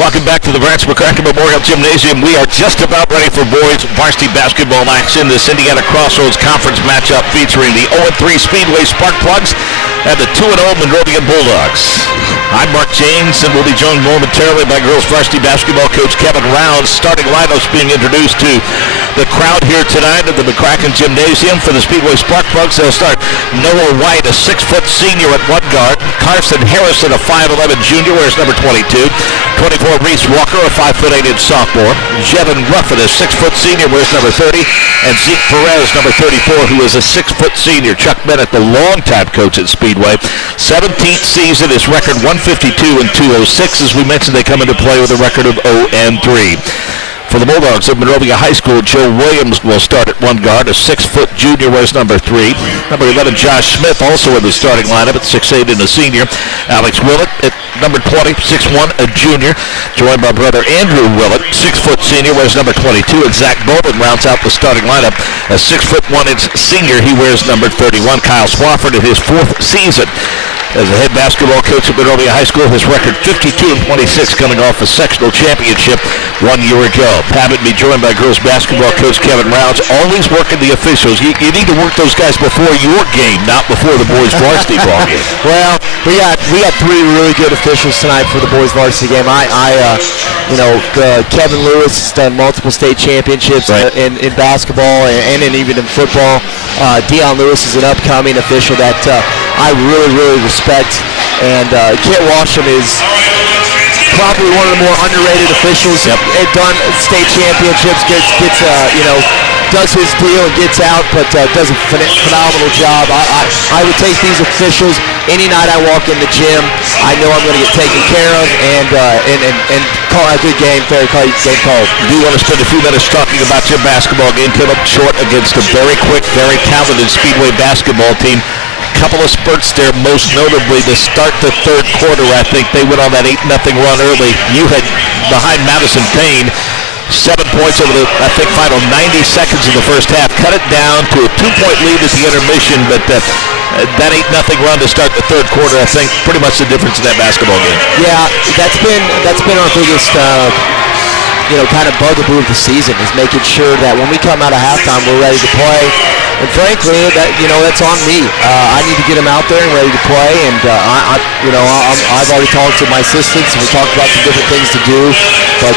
Welcome back to the Vance McCracken Memorial Gymnasium. We are just about ready for boys varsity basketball action. This Indiana Crossroads Conference matchup featuring the 0-3 Speedway Sparkplugs and the 2-0 Monrovia Bulldogs. I'm Mark James, and we'll be joined momentarily by girls varsity basketball coach Kevin Rounds. Starting lineups being introduced to the crowd here tonight at the McCracken Gymnasium. For the Speedway Sparkplugs, they'll start Noah White, a 6-foot senior at one guard. Carson Harrison, a 5'11 junior, wears number 22. 24, Reese Walker, a 5'8" sophomore. Jevin Ruffin, a 6-foot senior, wears number 30. And Zeke Perez, number 34, who is a 6-foot senior. Chuck Bennett, the longtime coach at Speedway. 17th season, his record 152 and 206. As we mentioned, they come into play with a record of 0-3. For the Bulldogs of Monrovia High School, Joe Williams will start at one guard. A 6-foot junior wears number 3. Number 11, Josh Smith, also in the starting lineup at 6'8" and a senior. Alex Willett at number 20, 6'1", a junior, joined by brother Andrew Willett, 6-foot senior, wears number 22. And Zach Bowman rounds out the starting lineup. A 6'1" senior, he wears number 31. Kyle Swafford in his 4th season as the head basketball coach at Monrovia High School. His record 52-26, coming off a sectional championship 1 year ago. Pat be joined by girls basketball coach Kevin Rounds, always working the officials. You need to work those guys before your game, not before the boys varsity ball game. Well, we got 3 really good officials tonight for the boys varsity game. Kevin Lewis has done multiple state championships in basketball and even in football. Deion Lewis is an upcoming official that I really respect, and Kent Washam is probably one of the more underrated officials. Yep. Done state championships, does his deal and gets out, but does a phenomenal job. I would take these officials any night I walk in the gym. I know I'm going to get taken care of and call a good game, fair game called. Do you want to spend a few minutes talking about your basketball game? Came up short against a very quick, very talented Speedway basketball team. Couple of spurts there, most notably to start the third quarter. I think they went on that 8-0 run early. You had behind Madison Payne 7 points over the, final 90 seconds in the first half. Cut it down to a 2-point lead at the intermission, but that 8-0 run to start the third quarter, I think, pretty much the difference in that basketball game. Yeah, that's been our biggest kind of bugaboo of the season, is making sure that when we come out of halftime, we're ready to play. And frankly, that's on me. I need to get them out there and ready to play. And I've already talked to my assistants, and we talked about some different things to do. But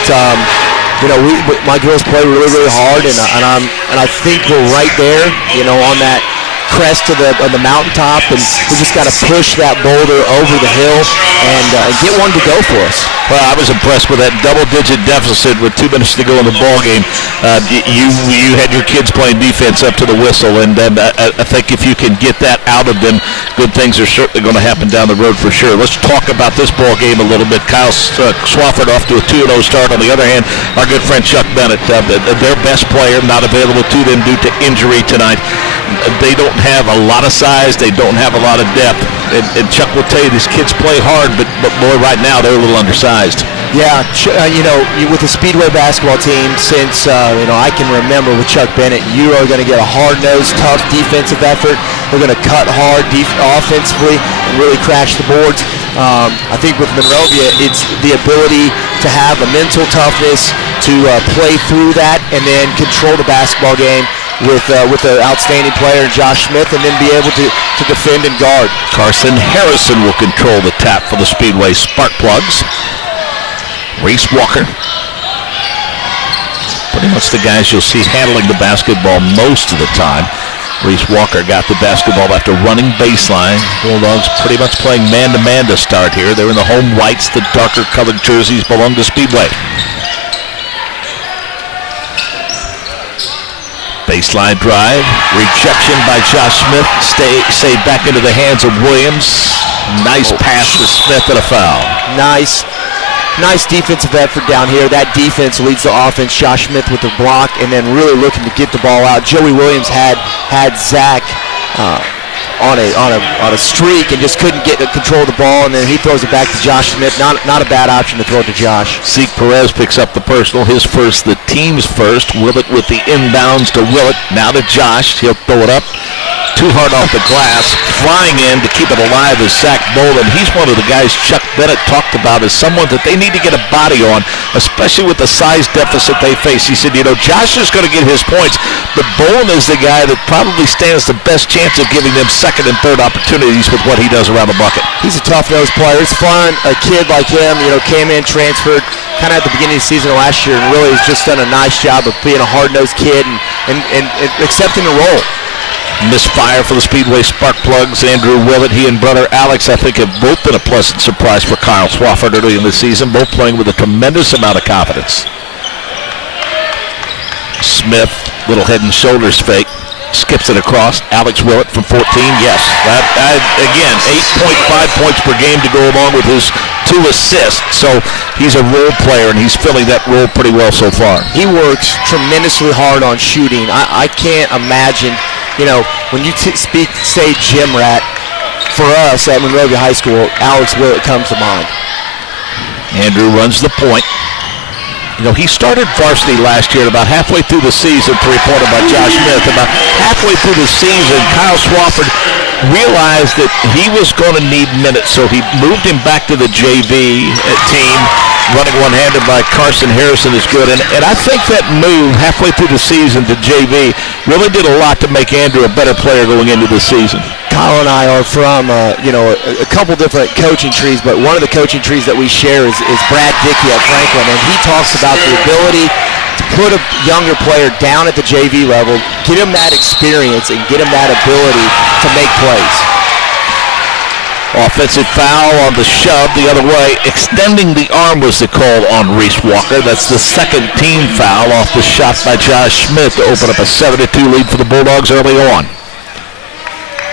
my girls play really hard, and I think we're right there, on that crest of the mountaintop, and we just got to push that boulder over the hill and get one to go for us. Well, I was impressed with that double-digit deficit with 2 minutes to go in the ball game. You had your kids playing defense up to the whistle, and I think if you can get that out of them, good things are certainly going to happen down the road for sure. Let's talk about this ball game a little bit. Kyle Swafford off to a 2-0 start. On the other hand, our good friend Chuck Bennett, their best player, not available to them due to injury tonight. They don't have a lot of size. They don't have a lot of depth. And Chuck will tell you these kids play hard, but boy, right now they're a little undersized. Yeah, with the Speedway basketball team, since I can remember with Chuck Bennett, you are going to get a hard-nosed, tough defensive effort. They're going to cut hard offensively and really crash the boards. I think with Monrovia, it's the ability to have a mental toughness to play through that and then control the basketball game with an outstanding player, Josh Smith, and then be able to defend and guard. Carson Harrison will control the tap for the Speedway Spark Plugs. Reese Walker, pretty much the guys you'll see handling the basketball most of the time. Reese Walker got the basketball after running baseline. Bulldogs pretty much playing man-to-man to start here. They're in the home whites. The darker colored jerseys belong to Speedway. Baseline drive, rejection by Josh Smith, stay back into the hands of Williams. Nice pass to Smith and a foul. Nice defensive effort down here. That defense leads the offense. Josh Smith with the block and then really looking to get the ball out. Joey Williams had Zach on a streak and just couldn't get control of the ball, and then he throws it back to Josh Smith. Not a bad option to throw it to Josh. Zeke Perez picks up the personal, his first, the team's first. Willett with the inbounds to Willett. Now to Josh. He'll throw it up. Too hard off the glass. Flying in to keep it alive is Zach Boland. He's one of the guys Chuck Bennett talked about as someone that they need to get a body on, especially with the size deficit they face. He said, Josh is going to get his points, but Boland is the guy that probably stands the best chance of giving them second and third opportunities with what he does around the bucket. He's a tough-nosed player. It's fun. A kid like him, came in, transferred kind of at the beginning of the season last year and really has just done a nice job of being a hard-nosed kid and accepting the role. Misfire for the Speedway Spark Plugs. Andrew Willett, he and brother Alex, I think, have both been a pleasant surprise for Kyle Swafford early in the season, both playing with a tremendous amount of confidence. Smith, little head and shoulders fake. skips it across. Alex Willett from 14, yes. Again, 8.5 points per game to go along with his 2 assists. So he's a role player, and he's filling that role pretty well so far. He works tremendously hard on shooting. I can't imagine, when you say gym rat, for us at Monrovia High School, Alex Willett comes to mind. Andrew runs the point. He started varsity last year, about halfway through the season, three-pointer by Josh Smith. About halfway through the season, Kyle Swafford realized that he was going to need minutes, so he moved him back to the JV team. Running one-handed by Carson Harrison is good. And I think that move halfway through the season to JV really did a lot to make Andrew a better player going into the season. Kyle and I are from, a couple different coaching trees, but one of the coaching trees that we share is Brad Dickey at Franklin, and he talks about the ability to put a younger player down at the JV level, get him that experience, and get him that ability to make plays. Offensive foul on the shove the other way. Extending the arm was the call on Reese Walker. That's the second team foul off the shot by Josh Smith to open up a 7-2 lead for the Bulldogs early on.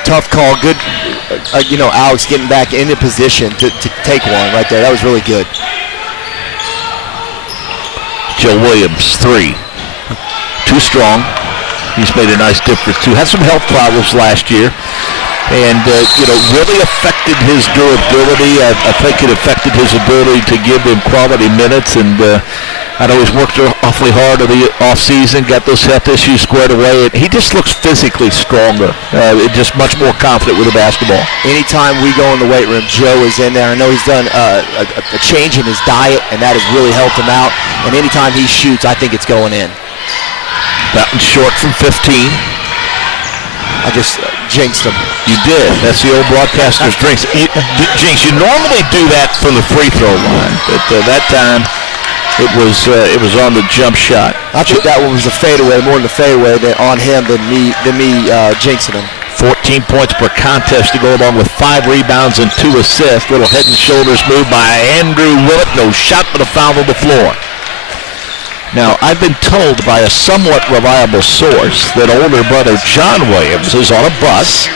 Tough call. Good, Alex getting back into position to take one right there. That was really good. Joe Williams, 3. Too strong. He's made a nice difference too. Had some health problems last year. And, really affected his durability. I think it affected his ability to give him quality minutes. And I know he's worked awfully hard in the offseason, got those health issues squared away. And he just looks physically stronger, just much more confident with the basketball. Anytime we go in the weight room, Joe is in there. I know he's done a change in his diet, and that has really helped him out. And anytime he shoots, I think it's going in. That one's short from 15. I just jinxed him. You did. That's the old broadcaster's jinx. Jinx. You normally do that from the free throw line, but that time it was on the jump shot. I think that one was a fadeaway, more than a fadeaway on him than me jinxing him. 14 points per contest to go along with 5 rebounds and 2 assists. Little head and shoulders move by Andrew Willett. No shot, but a foul on the floor. Now, I've been told by a somewhat reliable source that older brother John Williams is on a bus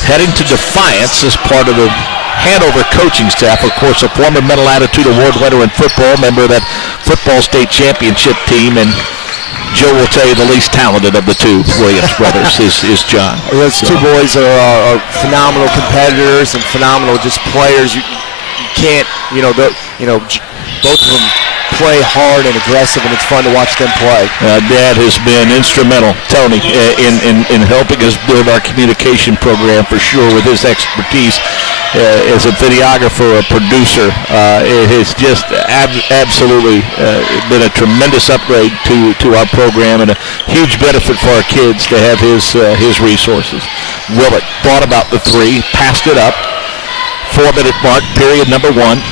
heading to Defiance as part of the Hanover coaching staff. Of course, a former Mental Attitude Award winner in football, member of that football state championship team, and Joe will tell you the least talented of the two Williams brothers is John. Those two boys are phenomenal competitors and phenomenal just players. You can't, both of them play hard and aggressive, and it's fun to watch them play. Dad has been instrumental, Tony, in helping us build our communication program for sure with his expertise as a videographer, a producer. It has just absolutely been a tremendous upgrade to our program and a huge benefit for our kids to have his resources. Willett thought about the 3, passed it up. 4-minute mark, period number 1.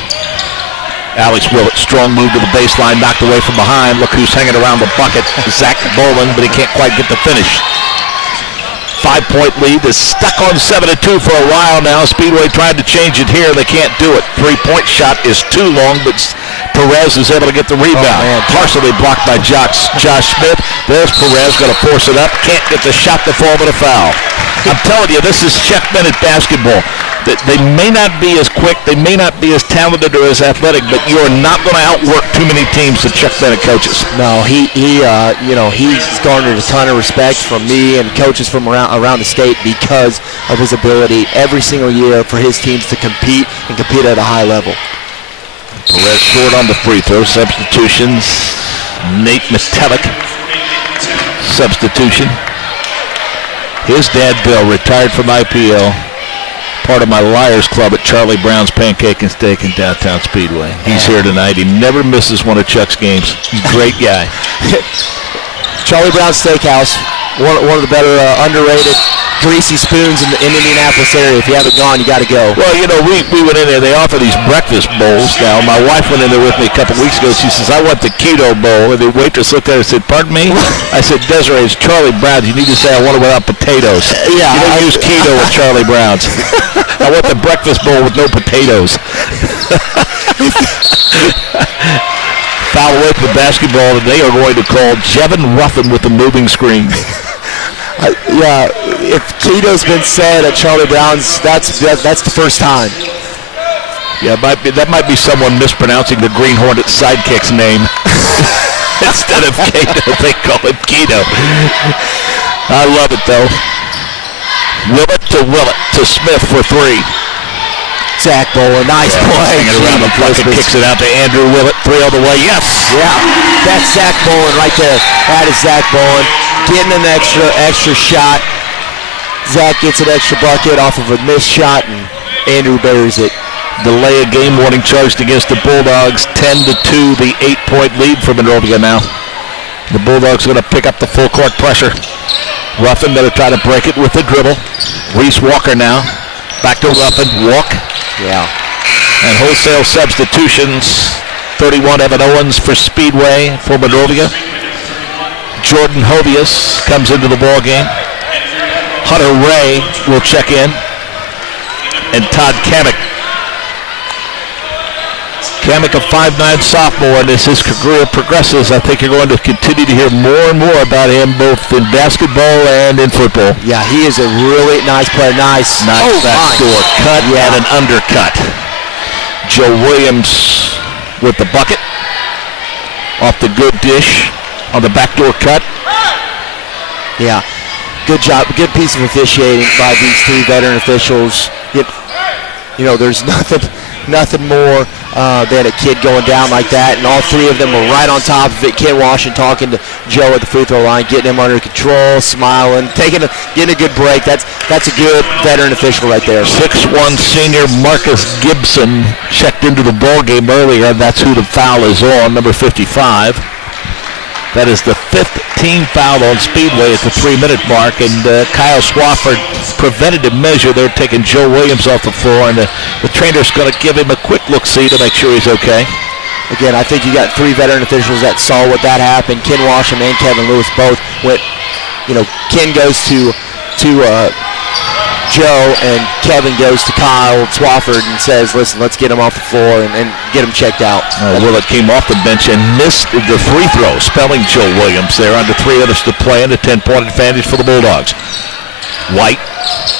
Alex Willett, strong move to the baseline, knocked away from behind. Look who's hanging around the bucket, Zach Boland, but he can't quite get the finish. 5-point lead is stuck on 7-2 for a while now. Speedway tried to change it here. They can't do it. 3-point shot is too long, but Perez is able to get the rebound. Partially blocked by Josh Smith. There's Perez, going to force it up. Can't get the shot to fall, but a foul. I'm telling you, this is Chuck Bennett basketball. They may not be as quick, they may not be as talented or as athletic, but you're not going to outwork too many teams that Chuck Bennett coaches. No, he's garnered a ton of respect from me and coaches from around the state because of his ability every single year for his teams to compete at a high level. Perez short on the free throw. Substitutions. Nate Metelic. Substitution. His dad, Bill, retired from IPL. Part of my Liars Club at Charlie Brown's Pancake and Steak in downtown Speedway. He's here tonight. He never misses one of Chuck's games. He's a great guy. Charlie Brown's Steakhouse, one of the better underrated greasy spoons in Indianapolis area. If you haven't gone, you got to go. Well, we went in there. They offer these breakfast bowls now. My wife went in there with me a couple weeks ago. She says, I want the keto bowl. And the waitress looked at her and said, pardon me? I said, Desiree, it's Charlie Brown's. You need to say I want it without potatoes. Yeah, you don't use keto at Charlie Brown's. I want the breakfast bowl with no potatoes. Foul away from the basketball, and they are going to call Jevin Ruffin with the moving screen. Yeah, if Keto's been said at Charlie Brown's, that's the first time. Yeah, that might be someone mispronouncing the Green Hornet sidekick's name. Instead of Keto, they call him Keto. I love it, though. Willett to Smith for three. Zach Bowen, nice play. Hanging around the bucket, kicks it out to Andrew Willett. Three all the way, yes. Yeah, that's Zach Bowen right there. That is Zach Bowen getting an extra shot. Zach gets an extra bucket off of a missed shot, and Andrew buries it. Delay a game warning charged against the Bulldogs. 10-2, the 8-point lead for Monrovia now. The Bulldogs are going to pick up the full court pressure. Ruffin going to try to break it with the dribble. Reese Walker now. Back to Ruffin. Walk. Yeah. And wholesale substitutions. 31 Evan Owens for Speedway for Monrovia. Jordan Hovius comes into the ball game. Hunter Ray will check in. And Todd Kamek. Kamek, a 5'9" sophomore, and as his career progresses, I think you're going to continue to hear more and more about him, both in basketball and in football. Yeah, he is a really nice player. Nice backdoor cut and an undercut. Joe Williams with the bucket. Off the good dish on the backdoor cut. Yeah, good job. Good piece of officiating by these two veteran officials. You know, there's nothing more than a kid going down like that, and all three of them were right on top of it. Ken Washington talking to Joe at the free throw line, getting him under control, smiling, getting a good break. That's a good veteran official right there. 6'1" senior Marcus Gibson checked into the ball game earlier. That's who the foul is on, number 55. That is the fifth team foul on Speedway at the 3-minute mark, and Kyle Swafford preventative measure. They're taking Joe Williams off the floor, and the trainer's going to give him a quick look-see to make sure he's okay. Again, I think you got three veteran officials that saw what that happened. Ken Washam and Kevin Lewis both went. Ken goes to Joe, and Kevin goes to Kyle Swafford and says, listen, let's get him off the floor and get him checked out. Willett came off the bench and missed the free throw, spelling Joe Williams there under 3 minutes to play, and a 10-point advantage for the Bulldogs. White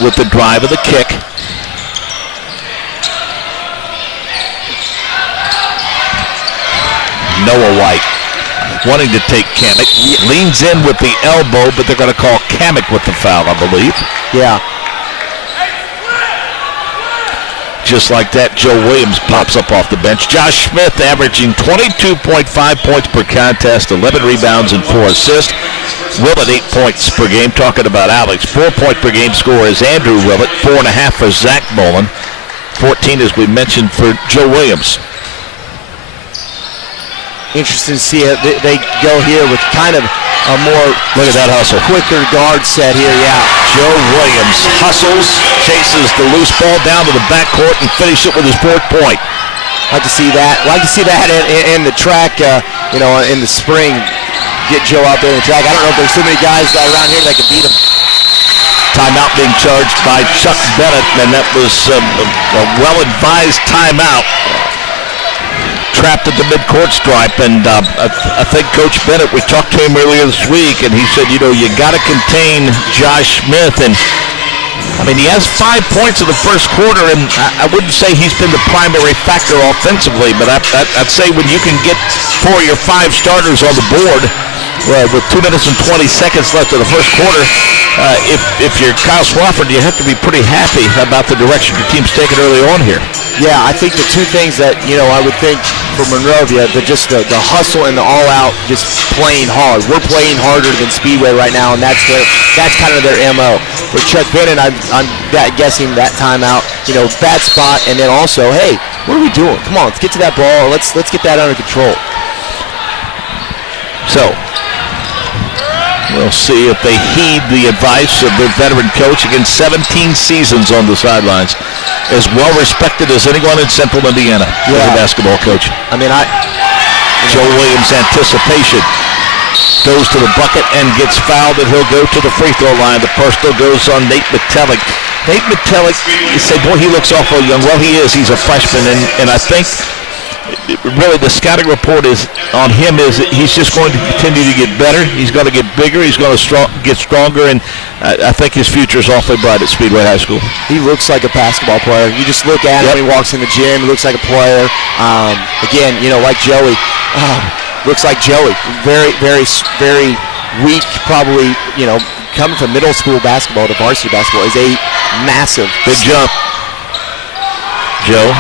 with the drive of the kick. Noah White wanting to take Kamek. Leans in with the elbow, but they're going to call Kamek with the foul, I believe. Yeah. Just like that, Joe Williams pops up off the bench. Josh Smith averaging 22.5 points per contest, 11 rebounds and 4 assists. Willett 8 points per game. Talking about Alex, 4-point per game score is Andrew Willett, 4.5 for Zach Bowen, 14 as we mentioned for Joe Williams. Interesting to see it. They go here with kind of a more look at that hustle, quicker guard set here. Yeah, Joe Williams hustles, chases the loose ball down to the backcourt and finish it with his 4th point. Like to see that. Like to see that in the track. In the spring, get Joe out there in the track. I don't know if there's too many guys around here that can beat him. Timeout being charged by Chuck Bennett, and that was a well-advised timeout. Trapped at the midcourt stripe, and I think Coach Bennett, we talked to him earlier this week, and he said, you got to contain Josh Smith, and I mean, he has 5 points in the first quarter, and I wouldn't say he's been the primary factor offensively, but I'd say when you can get 4 of your 5 starters on the board with 2 minutes and 20 seconds left in the first quarter, if you're Kyle Swafford, you have to be pretty happy about the direction your team's taken early on here. Yeah, I think the two things that, I would think for Monrovia, the hustle and the all-out, just playing hard. We're playing harder than Speedway right now, and that's kind of their MO. For Chuck Bennett, I'm guessing that timeout, bad spot, and then also, hey, what are we doing? Come on, let's get to that ball. Let's get that under control. So, we'll see if they heed the advice of their veteran coach. Again, 17 seasons on the sidelines. As well-respected as anyone in Central Indiana as a basketball coach. I mean, Joe Williams' anticipation goes to the bucket and gets fouled, and he'll go to the free throw line. The personal goes on Nate Metellic. Nate Metellic, you say, boy, he looks awful young. Well, he is. He's a freshman, and I think really the scouting report is on him is that he's just going to continue to get better. He's going to get bigger. He's going to get stronger, and I think his future is awfully bright at Speedway High School. He looks like a basketball player. You just look at him when he walks in the gym. He looks like a player. Again, like Joey. Looks like Joey. Very, very, very weak, probably, coming from middle school basketball to varsity basketball is a massive big jump. Joe,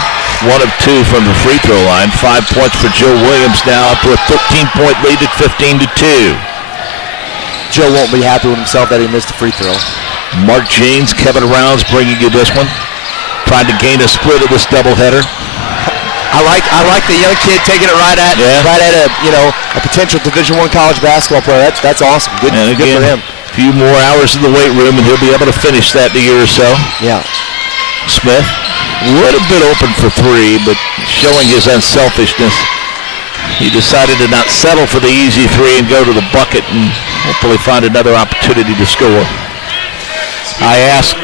1 of 2 from the free throw line. 5 points for Joe Williams now, up to a 13-point lead at 15-2. Joe won't be happy with himself that he missed a free throw. Mark Janes, Kevin Rounds bringing you this one. Trying to gain a split of this doubleheader. I like the young kid taking it right at a potential Division I college basketball player. That's awesome. Good for him. A few more hours in the weight room, and he'll be able to finish that in a year or so. Yeah. Smith, a little bit open for 3, but showing his unselfishness. He decided to not settle for the easy 3 and go to the bucket and hopefully find another opportunity to score. I asked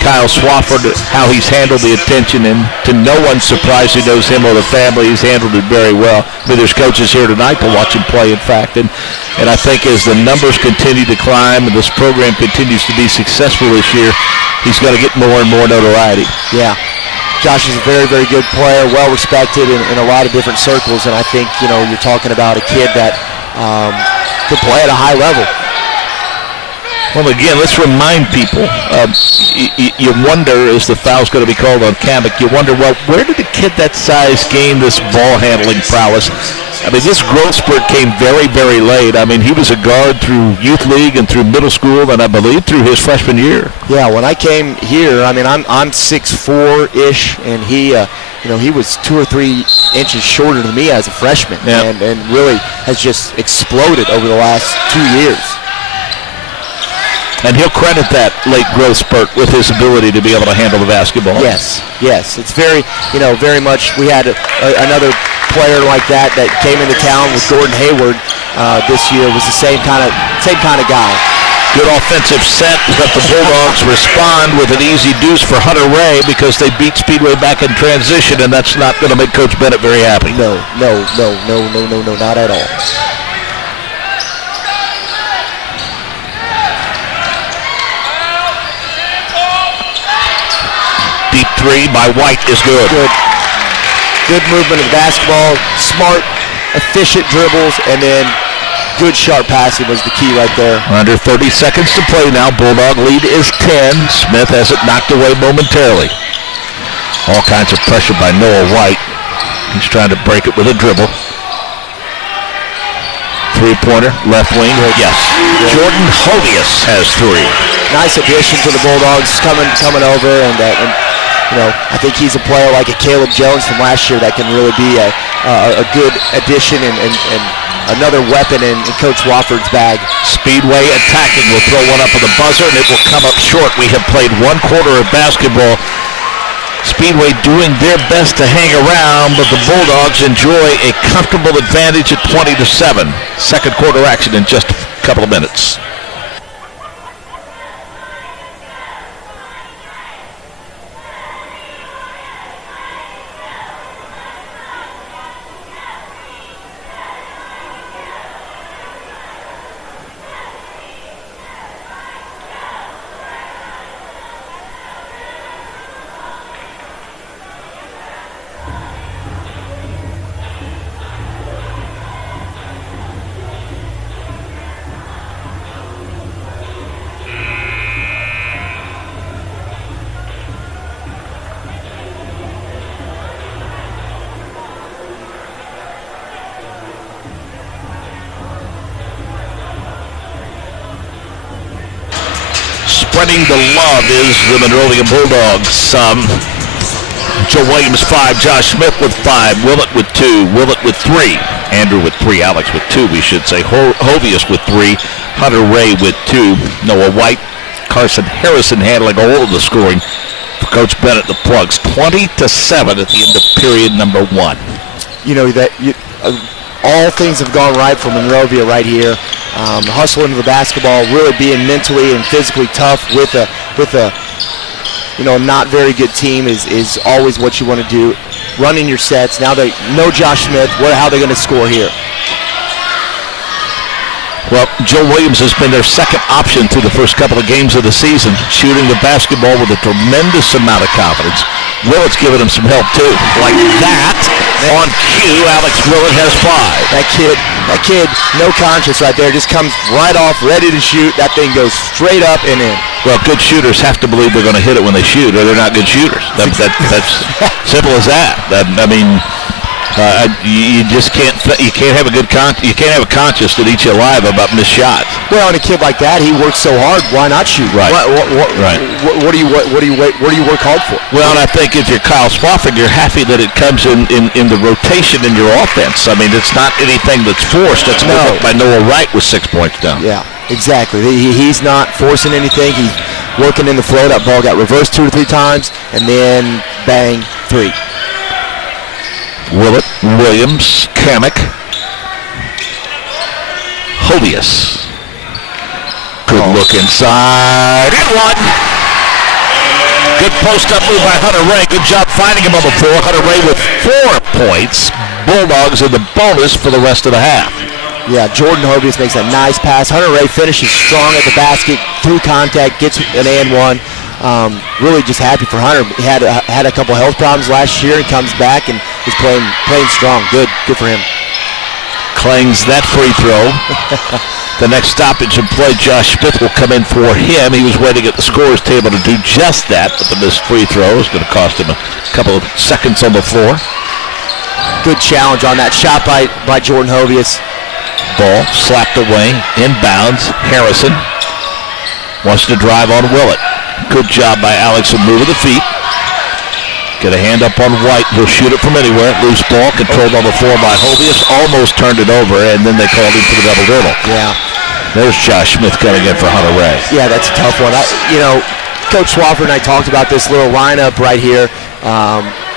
Kyle Swafford how he's handled the attention, and to no one's surprise who knows him or the family, he's handled it very well. I mean, there's coaches here tonight to watch him play, in fact, and I think as the numbers continue to climb and this program continues to be successful this year, he's going to get more and more notoriety. Yeah. Josh is a very, very good player, well respected in a lot of different circles, and I think, you're talking about a kid that could play at a high level. Well, again, let's remind people, you wonder, as the foul's going to be called on Kamek, you wonder, well, where did a kid that size gain this ball handling prowess? I mean, this growth spurt came very, very late. I mean, he was a guard through youth league and through middle school, and I believe through his freshman year. Yeah, when I came here, I mean, I'm 6'4"-ish, and he was 2 or 3 inches shorter than me as a freshman, and really has just exploded over the last 2 years. And he'll credit that late growth spurt with his ability to be able to handle the basketball. Yes. It's very, very much. We had another player like that came into town with Gordon Hayward this year. Was the same kind of guy. Good offensive set, but the Bulldogs respond with an easy deuce for Hunter Ray because they beat Speedway back in transition, and that's not going to make Coach Bennett very happy. No, not at all. Deep 3 by White is good. Good movement of basketball, smart, efficient dribbles, and then good sharp passing was the key right there. Under 30 seconds to play now. Bulldog lead is 10. Smith has it knocked away momentarily. All kinds of pressure by Noah White. He's trying to break it with a dribble. 3-pointer, left wing. Yes. Jordan Hovius has 3. Nice addition to the Bulldogs coming over, and I think he's a player like a Caleb Jones from last year that can really be a good addition and another weapon in Coach Wofford's bag. Speedway attacking will throw one up on the buzzer, and it will come up short. We have played 1 quarter of basketball. Speedway doing their best to hang around, but the Bulldogs enjoy a comfortable advantage at 20-7. Second quarter action in just a couple of minutes. Spreading the love is the Monrovia Bulldogs. Joe Williams 5, Josh Smith with 5, Willett with 2, Willett with 3, Andrew with 3, Alex with 2, we should say, Hovius with 3, Hunter Ray with 2, Noah White, Carson Harrison handling all of the scoring for Coach Bennett, the Plugs. 20-7 at the end of period number 1. All things have gone right for Monrovia right here. Hustling to the basketball, really being mentally and physically tough with a not very good team is always what you want to do. running your sets. Now they know Josh Smith. How are they going to score here? Well, Joe Williams has been their second option through the first couple of games of the season, shooting the basketball with a tremendous amount of confidence. Willett's giving him some help, too. Like that, on cue, Alex Willett has 5. That kid, no conscience right there, just comes right off, ready to shoot. That thing goes straight up and in. Well, good shooters have to believe they're going to hit it when they shoot, or they're not good shooters. That's simple as that. You just can't. You can't have a good you can't have a conscience that eats you alive about missed shots. Well, and a kid like that, he works so hard. Why not shoot? Right. Right. What do you work hard for? Well, and I think if you're Kyle Spofford, you're happy that it comes in the rotation in your offense. I mean, it's not anything that's forced. That's good by Noah Wright with 6 points down. Yeah, exactly. He's not forcing anything. He's working in the flow. That ball got reversed 2 or 3 times, and then bang, 3. Willett, Williams, Kamek, Hovius. Good look inside, and 1. Good post-up move by Hunter Ray. Good job finding him on the floor. Hunter Ray with 4 points. Bulldogs in the bonus for the rest of the half. Yeah, Jordan Hovius makes a nice pass. Hunter Ray finishes strong at the basket, through contact, gets an and 1. Really just happy for Hunter. He had a couple health problems last year. He comes back and is playing strong. Good for him. Clangs that free throw. The next stoppage in play, Josh Smith will come in for him. He was waiting at the scorer's table to do just that, but the missed free throw is going to cost him a couple of seconds on the floor. Good challenge on that shot by Jordan Hovius. Ball slapped away, inbounds. Harrison wants to drive on Willett. Good job by Alex in moving the feet. Get a hand up on White. He'll shoot it from anywhere. Loose ball controlled on the floor by Hovius. Almost turned it over, and then they called him for the double dribble. Yeah. There's Josh Smith coming in for Hunter Ray. Yeah, that's a tough one. Coach Swafford and I talked about this little lineup right here,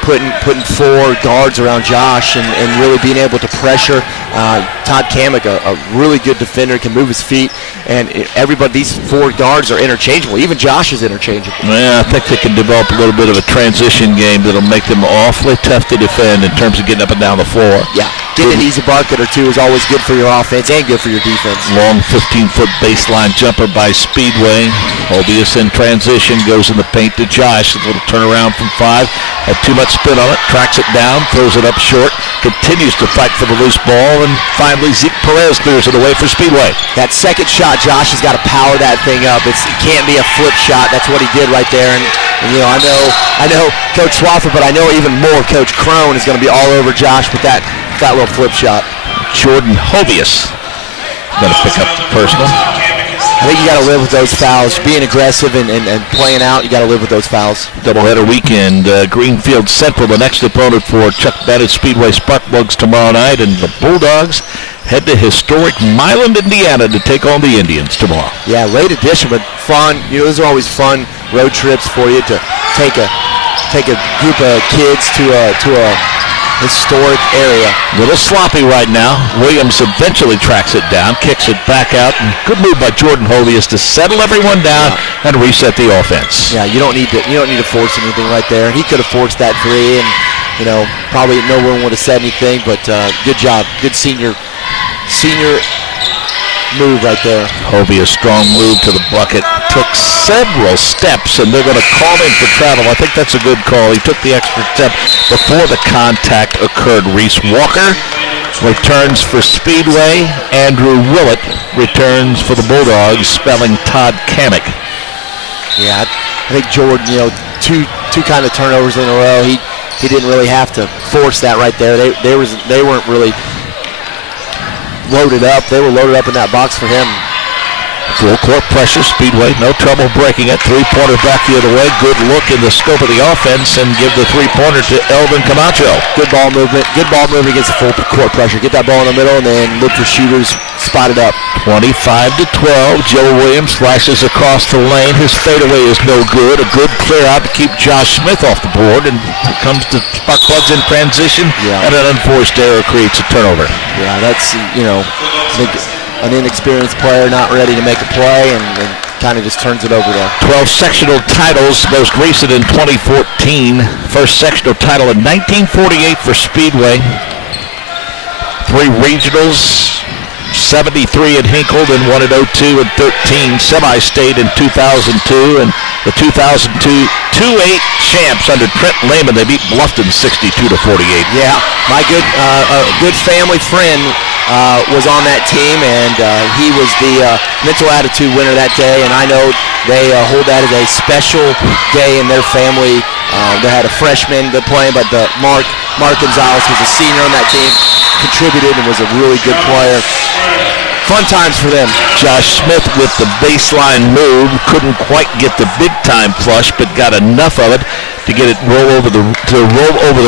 putting 4 guards around Josh and really being able to pressure. Todd Kamek, a really good defender, can move his feet, and these 4 guards are interchangeable. Even Josh is interchangeable. Yeah, I think they can develop a little bit of a transition game that'll make them awfully tough to defend in terms of getting up and down the floor. Yeah, getting an easy bucket or 2 is always good for your offense and good for your defense. Long 15-foot baseline jumper by Speedway. Hovius in transition, goes in the paint to Josh. A little turnaround from 5. Had too much spin on it, tracks it down, throws it up short, continues to fight for the loose ball, and finally Zeke Perez clears it away for Speedway. That second shot, Josh has got to power that thing up. It can't be a flip shot. That's what he did right there. And I know Coach Swafford, but I know even more Coach Crone is going to be all over Josh with that little flip shot. Jordan Hovius going to pick up the personal. I think you got to live with those fouls. Being aggressive and playing out, you got to live with those fouls. Doubleheader weekend. Greenfield Central, the next opponent for Chuck Bennett Speedway Sparkbugs tomorrow night, and the Bulldogs head to historic Milan, Indiana to take on the Indians tomorrow. Yeah, late edition, but fun. Those are always fun road trips for you to take a group of kids to a historic area. A little sloppy right now. Williams eventually tracks it down, kicks it back out. Good move by Jordan Hovius to settle everyone down and reset the offense. Yeah, you don't need to force anything right there. He could have forced that 3, and probably no one would have said anything. But good job, good senior move right there. Hovius, strong move to the bucket. Took several steps, and they're going to call him for travel. I think that's a good call. He took the extra step before the contact occurred. Reese Walker returns for Speedway. Andrew Willett returns for the Bulldogs, spelling Todd Kamek. Yeah, I think Jordan, two kind of turnovers in a row. He didn't really have to force that right there. They weren't really loaded up. They were loaded up in that box for him. Full court pressure, Speedway, no trouble breaking it. 3-pointer back the other way. Good look in the scope of the offense, and give the 3-pointer to Elvin Camacho. Good ball movement against the full court pressure. Get that ball in the middle and then look for shooters spotted up. 25-12. Joe Williams flashes across the lane. His fadeaway is no good. A good clear out to keep Josh Smith off the board, and here comes the Sparkbugs in transition, and an unforced error creates a turnover. Yeah, that's, an inexperienced player not ready to make a play and kind of just turns it over there. 12 sectional titles, most recent in 2014. First sectional title in 1948 for Speedway. 3 regionals, 73 in Hinkle, then 1 at 02 and 13. Semi-state in 2002, and the 2002 2-8 champs under Trent Lehman. They beat Bluffton 62-48. Yeah, my good family friend was on that team, and he was the mental attitude winner that day, and I know they hold that as a special day in their family. They had a freshman playing, but Mark Gonzalez was a senior on that team, contributed and was a really good player. Fun times for them. Josh Smith with the baseline move, couldn't quite get the big time flush, but got enough of it to get it roll over the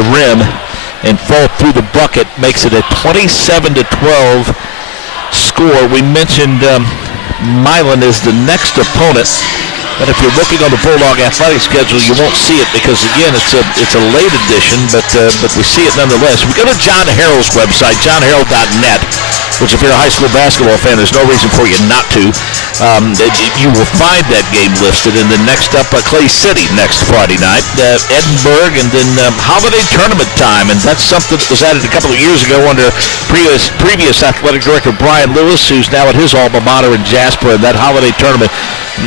rim and fall through the bucket. Makes it a 27-12 score. We mentioned Milan is the next opponent. But if you're looking on the Bulldog athletic schedule, you won't see it because, again, it's a late edition, but we see it nonetheless. We go to John Harrell's website, johnharrell.net, which if you're a high school basketball fan, there's no reason for you not to. You will find that game listed. And then next up, Clay City next Friday night, Edinburgh, and then holiday tournament time. And that's something that was added a couple of years ago under previous athletic director Brian Lewis, who's now at his alma mater in Jasper. And that holiday tournament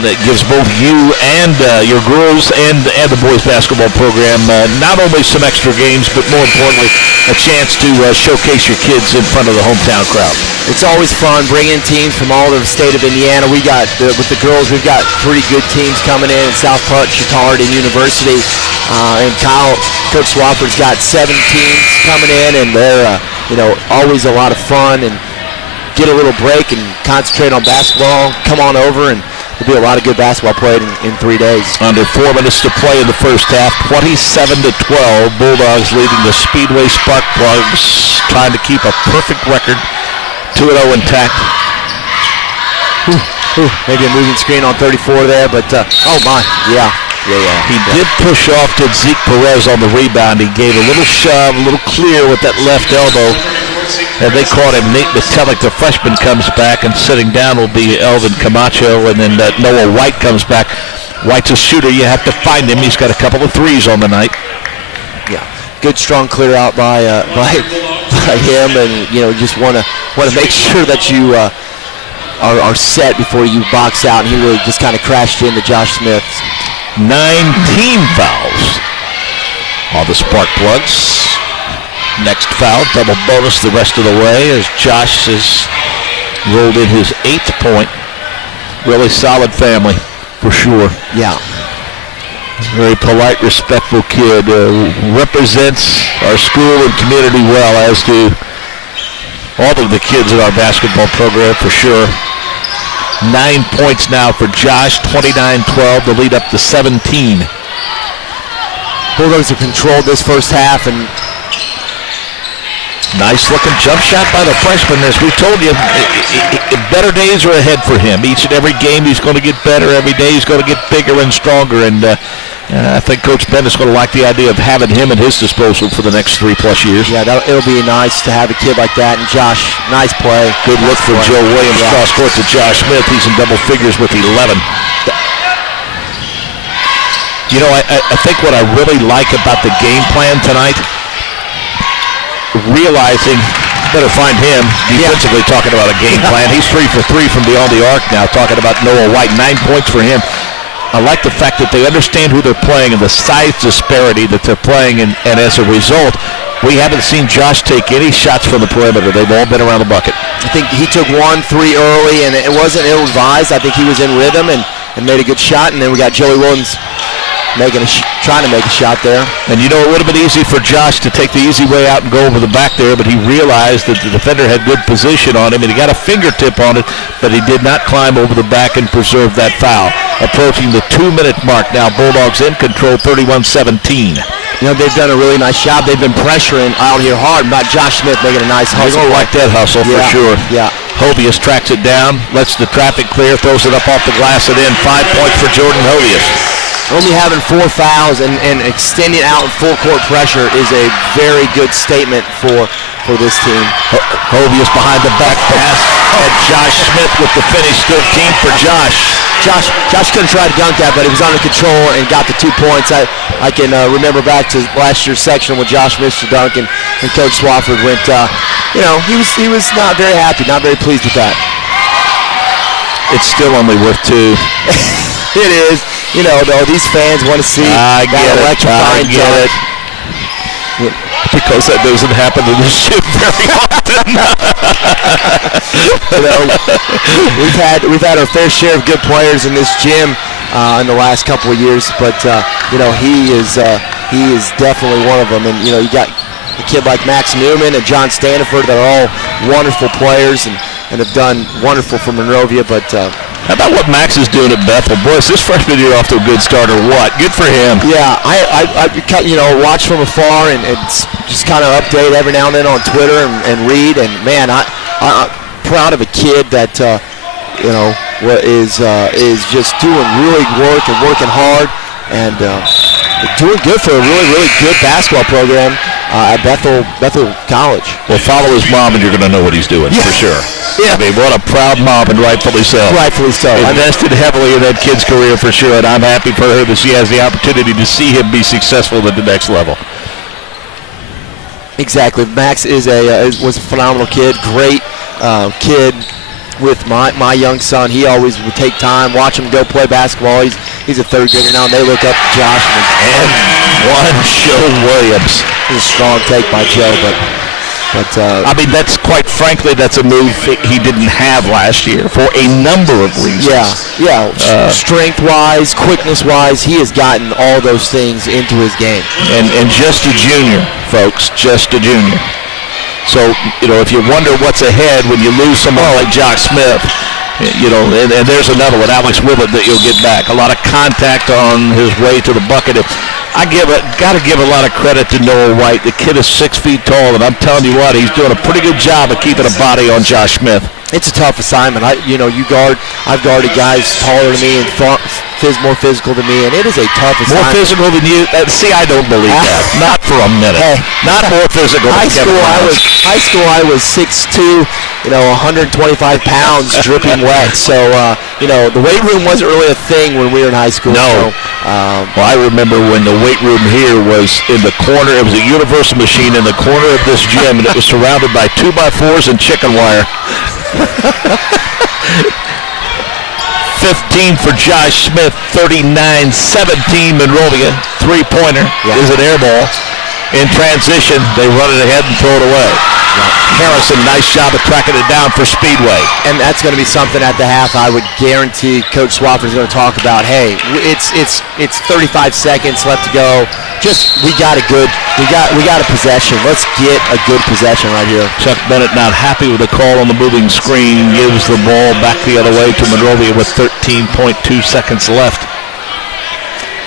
that gives both you and your girls and the boys basketball program not only some extra games, but more importantly, a chance to showcase your kids in front of the hometown crowd. It's always fun bringing teams from all over the state of Indiana. We got, with the girls, we've got 3 good teams coming in South Putt, Chittard, and University. And Coach Swafford's got 7 teams coming in, and they're always a lot of fun, and get a little break and concentrate on basketball. Come on over, and there'll be a lot of good basketball played in 3 days. Under 4 minutes to play in the first half, 27-12. Bulldogs leading the Speedway Sparkplugs, trying to keep a perfect record, 2-0 intact. Maybe a moving screen on 34 there, but oh my, yeah. He did push off to Zeke Perez on the rebound. He gave a little shove, a little clear with that left elbow. And they caught him. Nate Metellic, the freshman, comes back, and sitting down will be Elvin Camacho, and then Noah White comes back. White's a shooter. You have to find him. He's got a couple of threes on the night. Yeah, good strong clear out by him, and just want to make sure that you are set before you box out. And he really just kind of crashed into Josh Smith. 9 team fouls on the Sparkplugs. Next foul, double bonus the rest of the way as Josh has rolled in his 8th point. Really solid family, for sure. Yeah. Very polite, respectful kid. Represents our school and community well, as do all of the kids in our basketball program, for sure. 9 points now for Josh, 29-12, the lead up to 17. Bulldogs have controlled this first half, and nice looking jump shot by the freshman. As we told you, better days are ahead for him. Each and every game he's going to get better. Every day he's going to get bigger and stronger. And I think Coach Ben is going to like the idea of having him at his disposal for the next 3+ years. Yeah, it'll be nice to have a kid like that. And Josh, nice play. Good look for Joe Williams. Cross court to Josh Smith. He's in double figures with 11. I think what I really like about the game plan tonight, realizing better find him defensively, talking about a game plan. He's 3 for 3 from beyond the arc now, talking about Noah White. 9 points for him. I like the fact that they understand who they're playing and the size disparity that they're playing, and as a result, we haven't seen Josh take any shots from the perimeter. They've all been around the bucket. I think he took 1 3 early, and it wasn't ill-advised. I think he was in rhythm and made a good shot, and then we got Joey Williams trying to make a shot there. And it would have been easy for Josh to take the easy way out and go over the back there, but he realized that the defender had good position on him, and he got a fingertip on it, but he did not climb over the back and preserve that foul. Approaching the 2-minute mark now, Bulldogs in control, 31-17. They've done a really nice job. They've been pressuring out here hard, but Josh Smith making a nice hustle. They're going to like that hustle for sure. Yeah. Hovius tracks it down, lets the traffic clear, throws it up off the glass and in. 5 points for Jordan Hovius. only having 4 fouls and extending out in full court pressure is a very good statement for this team. Hovius behind the back pass, and Josh Smith with the finish, 13 for Josh. Josh couldn't try to dunk that, but he was under control and got the 2 points. I can remember back to last year's section when Josh missed the dunk, and Coach Swafford went, he was not very happy, not very pleased with that. It's still only worth 2. It is. Though, these fans want to see that electrifying dunk. Because that doesn't happen in this gym very often. We've had our fair share of good players in this gym in the last couple of years, but he is definitely one of them. And you got a kid like Max Newman and John Staniford that are all wonderful players and have done wonderful for Monrovia. But how about what Max is doing at Bethel? Boys, this freshman year off to a good start or what? Good for him. Yeah, I watch from afar and just kind of update every now and then on Twitter and read. And man, I'm proud of a kid that is just doing really working hard and doing good for a really good basketball program at Bethel College. Well, follow his mom and you're going to know what he's doing for sure. Yeah. I mean, what a proud mom, and rightfully so. Rightfully so. Invested heavily in that kid's career for sure, and I'm happy for her that she has the opportunity to see him be successful at the next level. Exactly. Max was a phenomenal kid, great kid. With my young son, he always would take time, watch him go play basketball. He's a third grader now, and they look up to Josh. And one Joe Williams. It's a strong take by Joe, but I mean, that's quite frankly, that's a move he didn't have last year for a number of reasons. Yeah. Strength-wise, quickness-wise, he has gotten all those things into his game. And just a junior, folks, just a junior. So, if you wonder what's ahead when you lose someone like Josh Smith, and there's another one, Alex Willett, that you'll get back. A lot of contact on his way to the bucket. Got to give a lot of credit to Noah White. The kid is 6 feet tall, and I'm telling you what, he's doing a pretty good job of keeping a body on Josh Smith. It's a tough assignment. I've guarded guys taller than me and more physical than me, and it is a tough assignment. More physical than you? See, I don't believe that. Not for a minute. Hey, not more physical than Kevin Miles. High school, I was 6'2", 125 pounds, dripping wet. So, the weight room wasn't really a thing when we were in high school. No. Well, I remember when the weight room here was in the corner. It was a universal machine in the corner of this gym, and it was surrounded by 2x4s and chicken wire. 15 for Josh Smith, 39-17 Monrovia. Three-pointer is an air ball. In transition, they run it ahead and throw it away. Harrison, nice job of tracking it down for Speedway. And that's going to be something at the half I would guarantee Coach Swafford is going to talk about. Hey, it's 35 seconds left to go. We got a possession. Let's get a good possession right here. Chuck Bennett not happy with the call on the moving screen, gives the ball back the other way to Monrovia with 13.2 seconds left.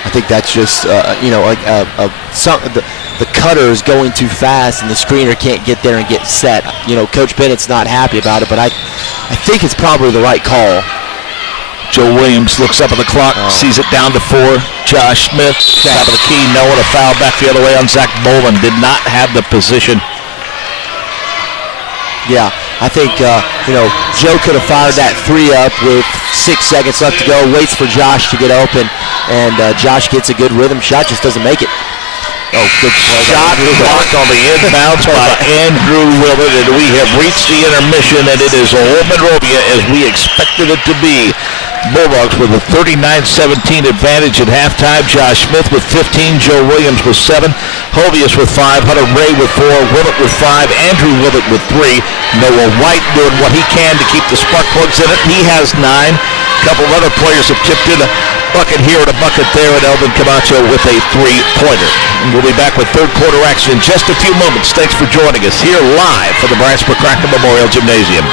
I think that's just the cutter is going too fast and the screener can't get there and get set. Coach Bennett's not happy about it, but I think it's probably the right call. Joe Williams looks up at the clock, sees it down to 4. Josh Smith, top of the key, Noah to foul back the other way on Zach Boland. Did not have the position. Yeah, I think, Joe could have fired that 3 up with 6 seconds left to go, waits for Josh to get open, and Josh gets a good rhythm shot, just doesn't make it. Oh, good shot blocked on the inbounds by Andrew Willard, and we have reached the intermission, and it is all Monrovia as we expected it to be. Bulldogs with a 39-17 advantage at halftime. Josh Smith with 15, Joe Williams with 7, Hovius with 5, Hunter Ray with 4, Willett with 5, Andrew Willett with 3, Noah White doing what he can to keep the spark plugs in it. He has 9. A couple of other players have chipped in a bucket here and a bucket there, and Elvin Camacho with a 3-pointer. And we'll be back with third quarter action in just a few moments. Thanks for joining us here live from the Branch McCracken Memorial Gymnasium.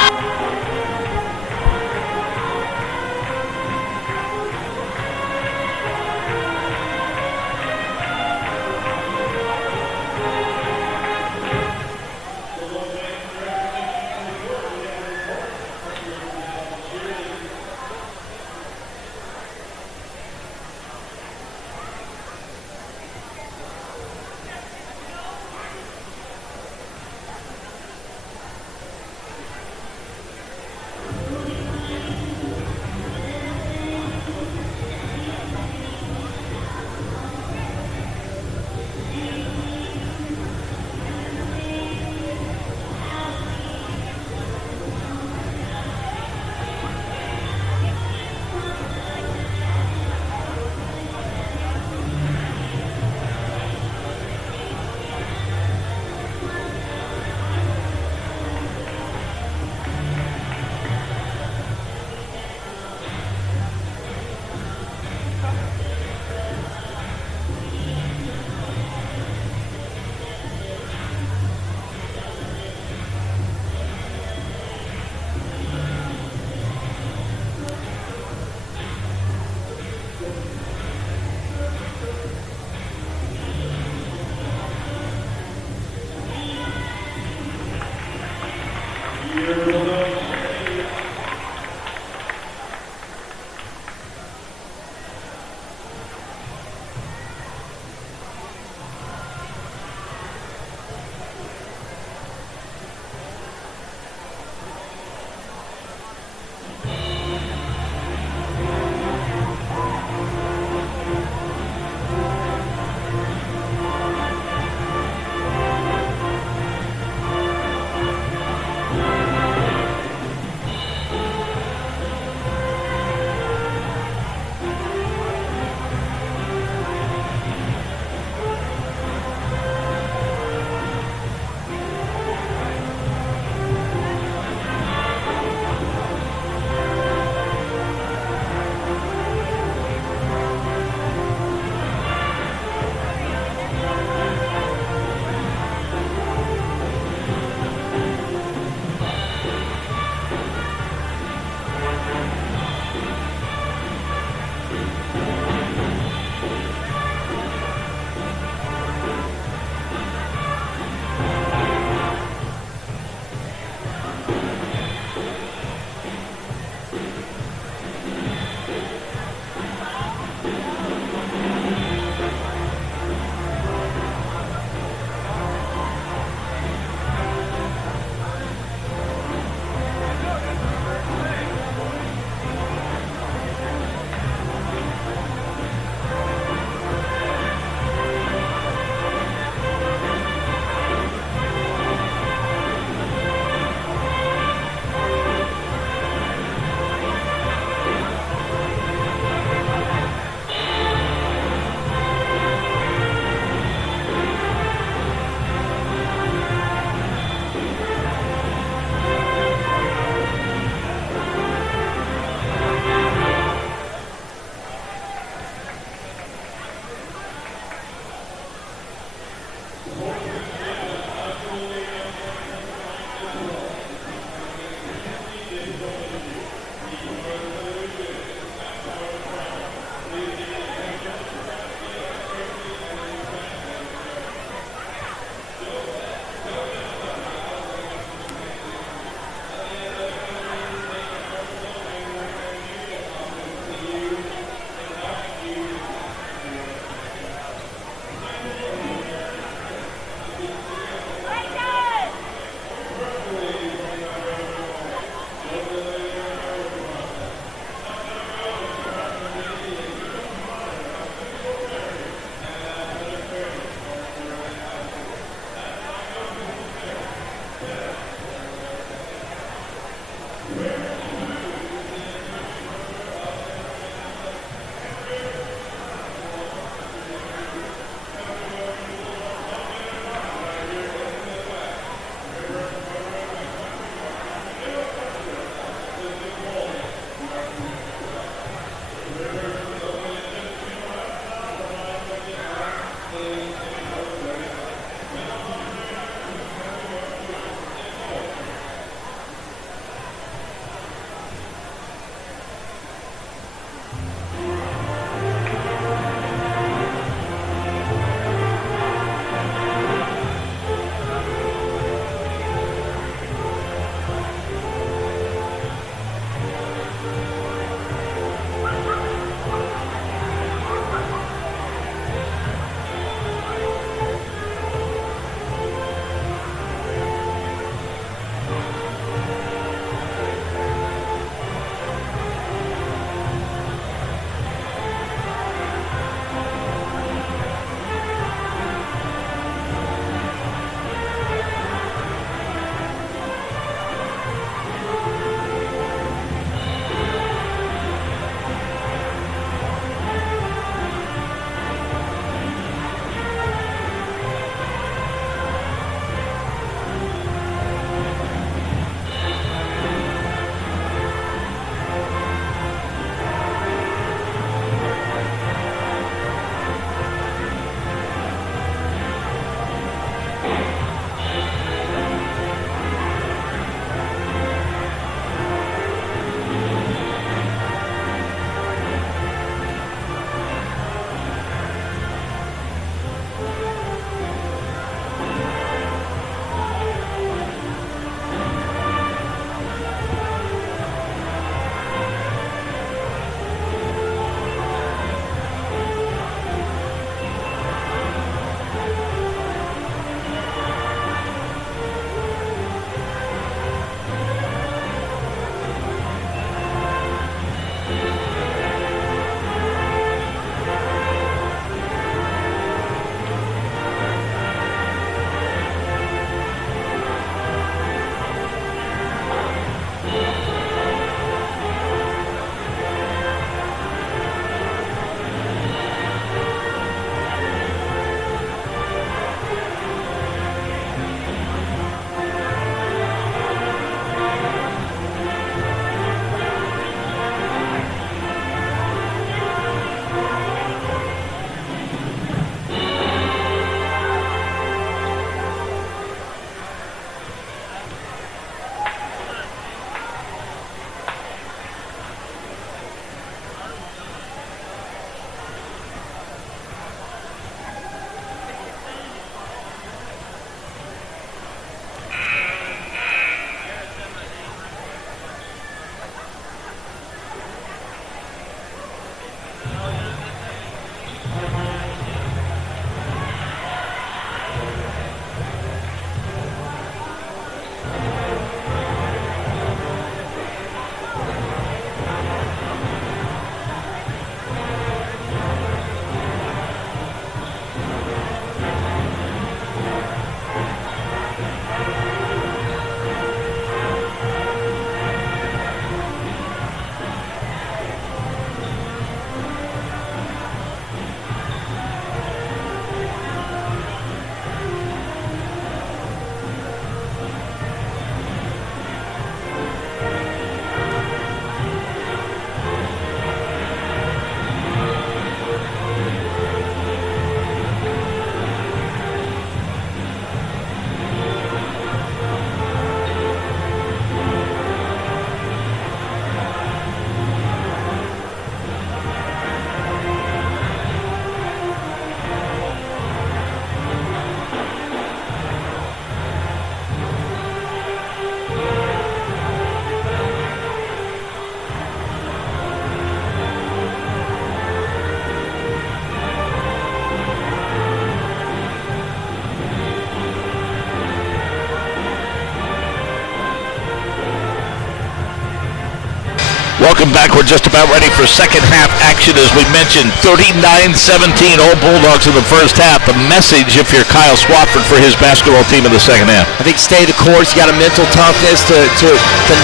Welcome back. We're just about ready for second half action. As we mentioned, 39-17, Old Bulldogs in the first half. The message, if you're Kyle Swafford, for his basketball team in the second half. I think stay the course. You got a mental toughness to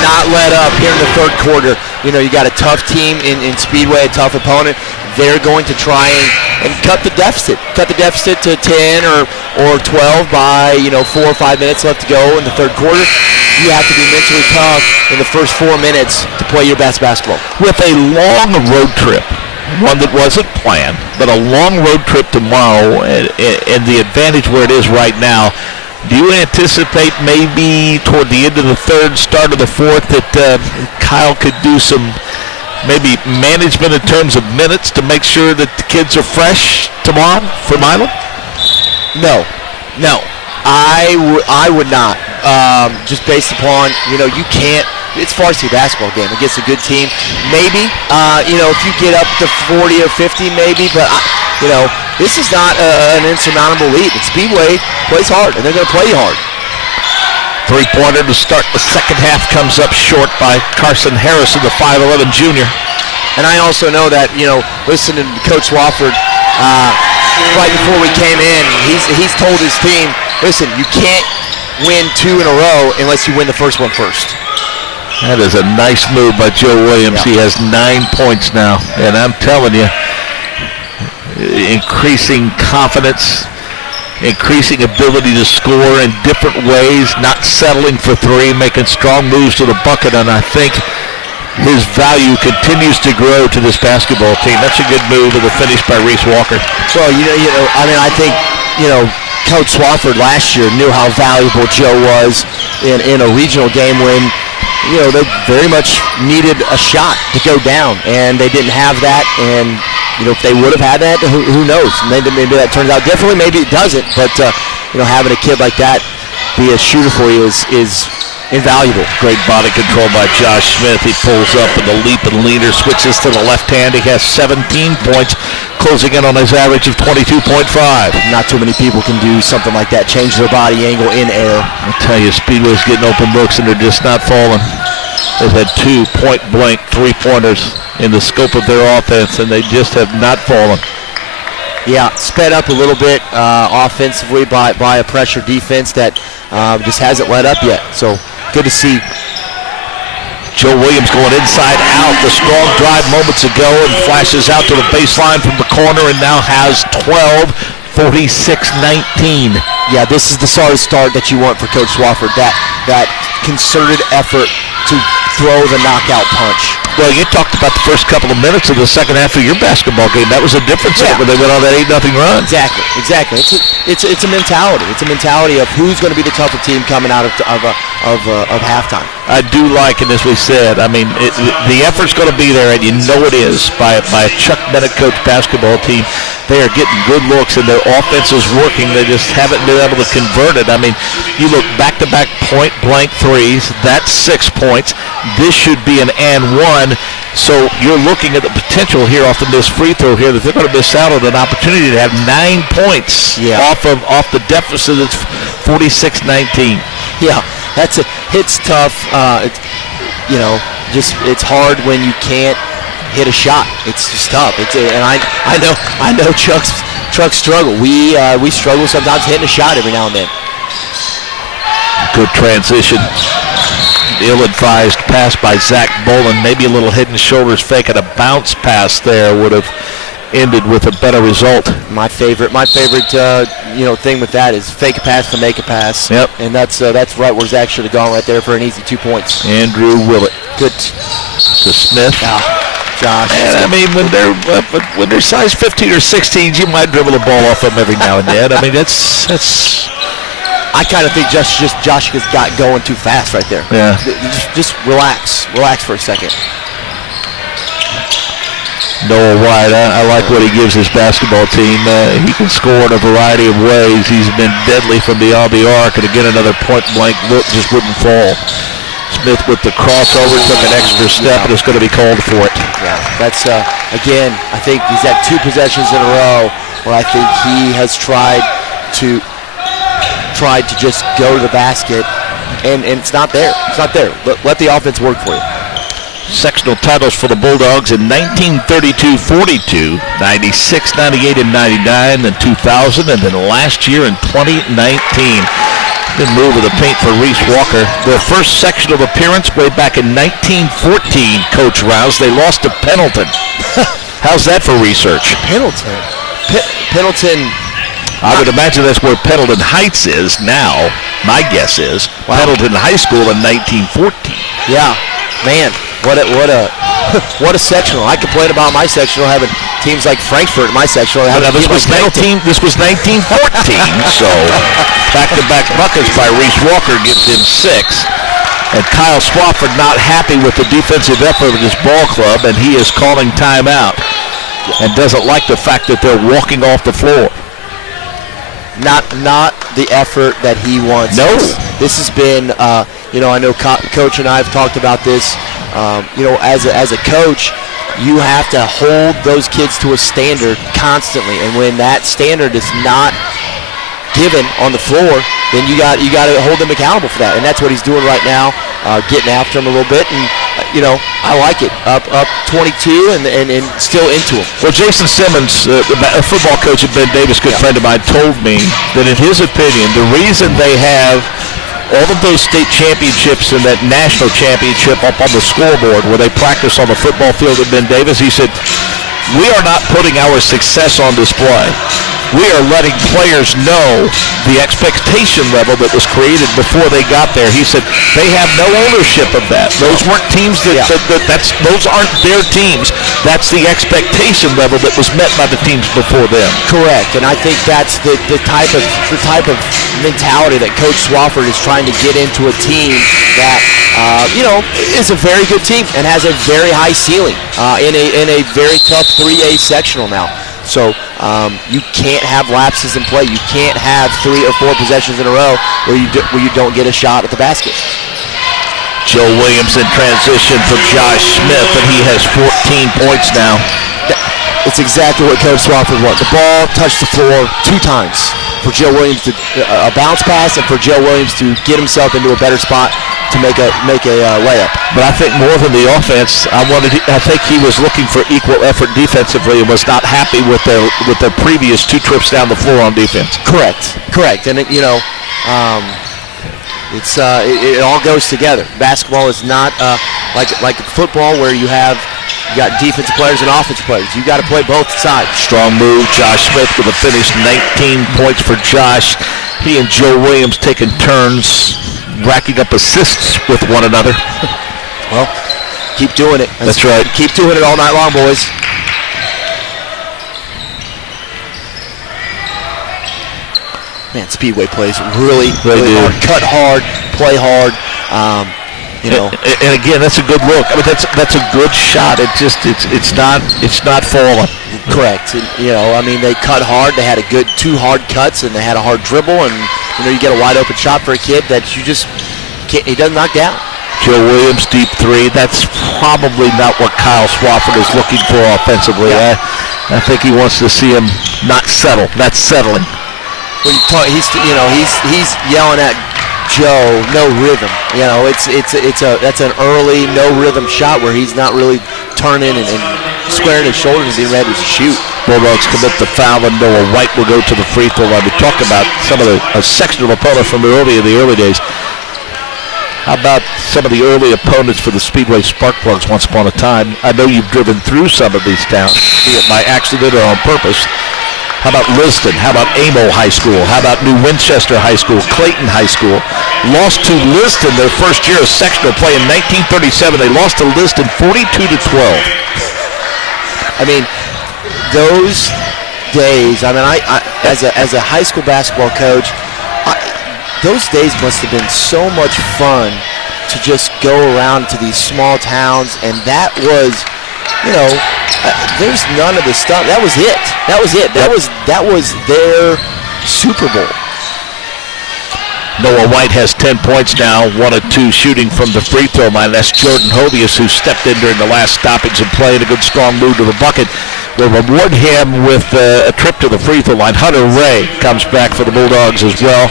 not let up here in the third quarter. You know, you got a tough team in Speedway, a tough opponent. They're going to try and cut the deficit. Cut the deficit to 10 or 12 by, 4 or 5 minutes left to go in the third quarter. You have to be mentally tough in the first 4 minutes to play your best basketball. With a long road trip, one that wasn't planned, but a long road trip tomorrow, and the advantage where it is right now, do you anticipate maybe toward the end of the third, start of the fourth, that Kyle could do some maybe management in terms of minutes to make sure that the kids are fresh tomorrow for Milo? No. I would not. Just based upon, you can't. It's varsity basketball game against a good team. Maybe, if you get up to 40 or 50, maybe. But, this is not an insurmountable lead. And Speedway plays hard, and they're going to play hard. Three-pointer to start the second half comes up short by Carson Harrison, the 5'11 junior. And I also know that, listening to Coach Wofford right before we came in, he's told his team, listen, you can't win 2 in a row unless you win the first one first. That is a nice move by Joe Williams. Yeah. He has 9 points now. And I'm telling you, increasing confidence, increasing ability to score in different ways, not settling for 3, making strong moves to the bucket, and I think his value continues to grow to this basketball team. That's a good move with the finish by Reese Walker. Well, I think, Coach Swafford last year knew how valuable Joe was in a regional game when, they very much needed a shot to go down, and they didn't have that, and if they would have had that, who knows? Maybe that turns out differently. Maybe it doesn't. But having a kid like that be a shooter for you is invaluable. Great body control by Josh Smith. He pulls up with a leap and leaner, switches to the left hand. He has 17 points, closing in on his average of 22.5. Not too many people can do something like that. Change their body angle in air. I tell you, Speedway's getting open looks and they're just not falling. They've had 2 point-blank three-pointers in the scope of their offense, and they just have not fallen. Yeah, sped up a little bit offensively by a pressure defense that just hasn't let up yet. So good to see. Joe Williams going inside out. The strong drive moments ago and flashes out to the baseline from the corner and now has 12, 46-19. Yeah, this is the sort of start that you want for Coach Swafford. That concerted effort to throw the knockout punch. Well, you talked about the first couple of minutes of the second half of your basketball game. That was a difference in it when they went on that 8-0 run. Exactly. It's a mentality. It's a mentality of who's going to be the tougher team coming out of halftime. I do like, and as we said, the effort's going to be there, and you know it is by a Chuck Bennett coach basketball team. They are getting good looks, and their offense is working. They just haven't been able to convert it. You look back-to-back point-blank threes. That's 6 points. This should be an and one. So you're looking at the potential here off the missed free throw here that they're going to miss out on an opportunity to have 9 points off the deficit. It's 46-19. Yeah, it's tough. It's hard when you can't hit a shot. It's just tough. And I know Chuck's struggle. We struggle sometimes hitting a shot every now and then. Good transition. Ill-advised pass by Zach Bolin. Maybe a little head and shoulders fake and a bounce pass there would have ended with a better result. My favorite thing with that is fake a pass to make a pass. Yep. And that's right where Zach should have gone right there for an easy 2 points. Andrew Willett. Good. To Smith. Josh. And when they're size 15 or 16, you might dribble the ball off them every now and then. That's. I kind of think Josh just got going too fast right there. Yeah. Just relax for a second. Noah White, I like what he gives his basketball team. He can score in a variety of ways. He's been deadly from beyond the arc, and again another point-blank look just wouldn't fall. Smith with the crossover took an extra step, and it's going to be called for it. Yeah, that's again. I think he's had 2 possessions in a row where I think he has tried to just go to the basket, and it's not there. It's not there. Let the offense work for you. sectional titles for the Bulldogs in 1932-42, 96-98, and 99, then 2000, and then last year in 2019. Good move of the paint for Reese Walker. Their first sectional appearance way back in 1914, Coach Rouse. They lost to Pendleton. How's that for research? Pendleton. Pendleton. I would imagine that's where Pendleton Heights is now. My guess is Pendleton High School in 1914. Yeah, man, what a sectional. I complain about my sectional having teams like Frankfurt in my sectional. This was 1914, so back-to-back buckets by Reese Walker gives him 6. And Kyle Swafford not happy with the defensive effort of his ball club, and he is calling timeout and doesn't like the fact that they're walking off the floor. Not the effort that he wants. No. This has been, I know Coach and I have talked about this. As a coach, you have to hold those kids to a standard constantly, and when that standard is not given on the floor, then you got to hold them accountable for that, and that's what he's doing right now, getting after him a little bit, and I like it. Up 22 and still into him. Well, Jason Simmons, a football coach at Ben Davis, good friend of mine, told me that in his opinion, the reason they have all of those state championships and that national championship up on the scoreboard where they practice on the football field at Ben Davis, he said, we are not putting our success on display. We are letting players know the expectation level that was created before they got there. He said they have no ownership of that. Those weren't teams those aren't their teams. That's the expectation level that was met by the teams before them. Correct, and I think that's the type of mentality that Coach Swafford is trying to get into a team that is a very good team and has a very high ceiling in a very tough 3A sectional now. So you can't have lapses in play. You can't have 3 or 4 possessions in a row where you don't get a shot at the basket. Joe Williams in transition for Josh Smith, and he has 14 points now. It's exactly what Coach Swafford wanted. The ball touched the floor 2 times for Joe Williams to a bounce pass, and for Joe Williams to get himself into a better spot to make a layup. But I think more than the offense, I think he was looking for equal effort defensively and was not happy with their previous 2 trips down the floor on defense. Correct, and it all goes together. Basketball is not like football where you got defensive players and offensive players. You got to play both sides. Strong move. Josh Smith with a finish, 19 points for Josh. He and Joe Williams taking turns racking up assists with one another. Well, keep doing it. That's right. Keep doing it all night long, boys. Man, Speedway plays really hard. Cut hard, play hard. And again, that's a good look. I mean, that's a good shot. It's not falling. Correct. They cut hard. They had 2 hard cuts, and they had a hard dribble, and you get a wide open shot for a kid that you just can't. He doesn't knock down. Joe Williams, deep 3. That's probably not what Kyle Swafford is looking for offensively. Yeah. I think he wants to see him not settle. Not settling. Well, he's yelling at Joe, no rhythm. That's an early no rhythm shot where he's not really turning and squaring his shoulders and being ready to shoot. Bulldogs commit the foul, and Noah White will go to the free throw line. We talked about some of the sectional opponents from Monrovia in the early days. How about some of the early opponents for the Speedway Sparkplugs once upon a time? I know you've driven through some of these towns, be it by accident or on purpose. How about Liston? How about Amo High School? How about New Winchester High School, Clayton High School? Lost to Liston their first year of sectional play in 1937. They lost to Liston 42-12. I mean, those days, as a high school basketball coach, those days must have been so much fun to just go around to these small towns, and that was, there's none of the stuff. That was it. That was their Super Bowl. Noah White has 10 points now, 1 of 2 shooting from the free throw line. That's Jordan Hovius, who stepped in during the last stoppage and play, and a good strong move to the bucket. We'll reward him with a trip to the free throw line. Hunter Ray comes back for the Bulldogs as well.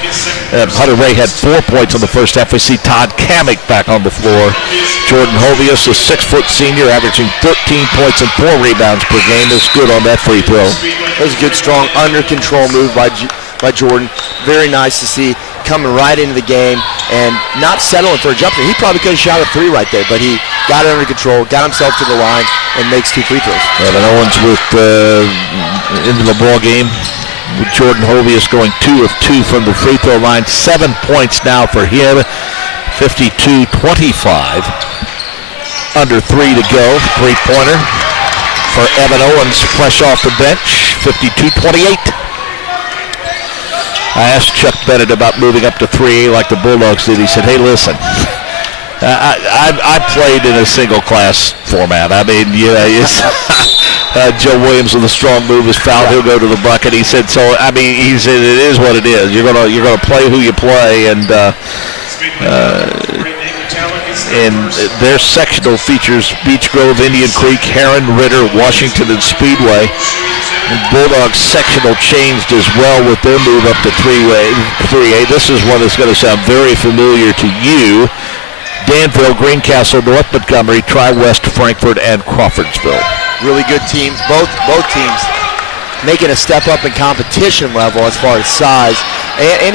Hunter Ray had 4 points in the first half. We see Todd Kamick back on the floor. Jordan Hovius, a 6-foot senior, averaging 13 points and 4 rebounds per game, is good on that free throw. That was a good, strong, under control move by Jordan. Very nice to see, coming right into the game and not settling for a jumper. He probably could have shot a 3 right there, but he got it under control, got himself to the line, and makes 2 free throws. Evan Owens into the ball game, with Jordan Hovius going 2 of 2 from the free throw line. 7 points now for him. 52-25. Under 3 to go. 3-pointer for Evan Owens, fresh off the bench. 52-28. I asked Chuck Bennett about moving up to 3A like the Bulldogs did. He said, hey, listen, I played in a single class format. I mean, Joe Williams with a strong move is fouled. He'll go to the bucket. He said, so, I mean, he said, it is what it is. You're gonna play who you play, and their sectional features Beech Grove, Indian Creek, Heron, Ritter, Washington, and Speedway. And Bulldogs sectional changed as well with their move up to 3A. This is one that's going to sound very familiar to you. Danville, Greencastle, North Montgomery, Tri-West, Frankfort, and Crawfordsville. Really good teams. Both teams making a step up in competition level as far as size and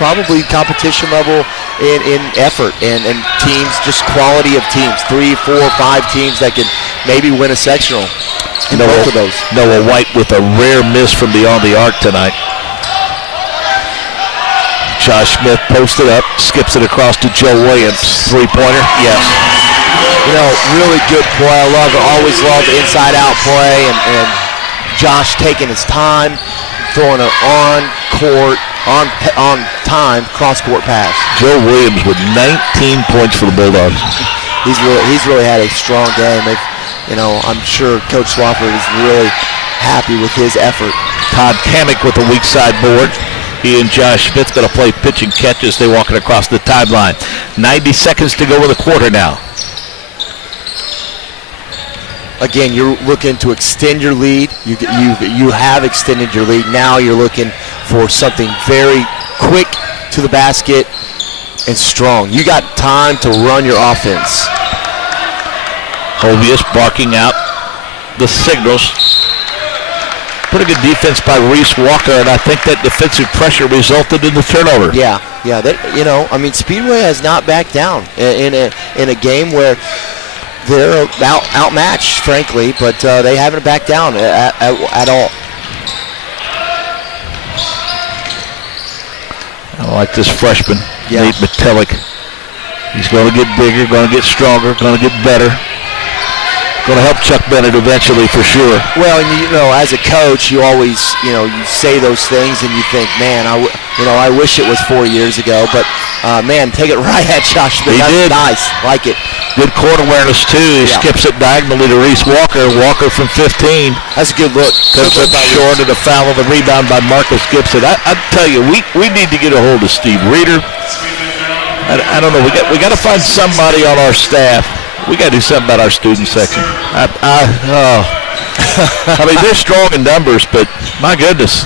probably competition level in effort and teams, just quality of teams. 3, 4, 5 teams that can maybe win a sectional. Both of those. Noah White with a rare miss from beyond the arc tonight. Josh Smith posted up, skips it across to Joe Williams. 3-pointer, yes. Really good play. I always love the inside-out play, and Josh taking his time, throwing an on time cross-court pass. Joe Williams with 19 points for the Bulldogs. He's really had a strong game. I'm sure Coach Swafford is really happy with his effort. Todd Kamick with a weak side board. He and Josh Smith going to play pitch and catch as they walk it across the timeline. 90 seconds to go in the quarter now. Again, you're looking to extend your lead. You have extended your lead. Now you're looking for something very quick to the basket and strong. You got time to run your offense. Hovius barking out the signals. Pretty good defense by Reese Walker, and I think that defensive pressure resulted in the turnover. Yeah. Speedway has not backed down in a game where they're outmatched, frankly, but they haven't backed down at all. I like this freshman, Nate Metellic. He's going to get bigger, going to get stronger, going to get better. Going to help Chuck Bennett eventually, for sure. Well, and as a coach, you always, you say those things and you think, man, I wish it was 4 years ago. But man, take it right at Josh Smith. That's did. Nice, like it. Good court awareness too. He skips it diagonally to Reese Walker. Walker from 15. That's a good look. Comes up short of the foul, of the rebound by Marcus Gibson. I tell you, we need to get a hold of Steve Reeder. I don't know. We got to find somebody on our staff. We got to do something about our student section. I mean, they're strong in numbers, but my goodness.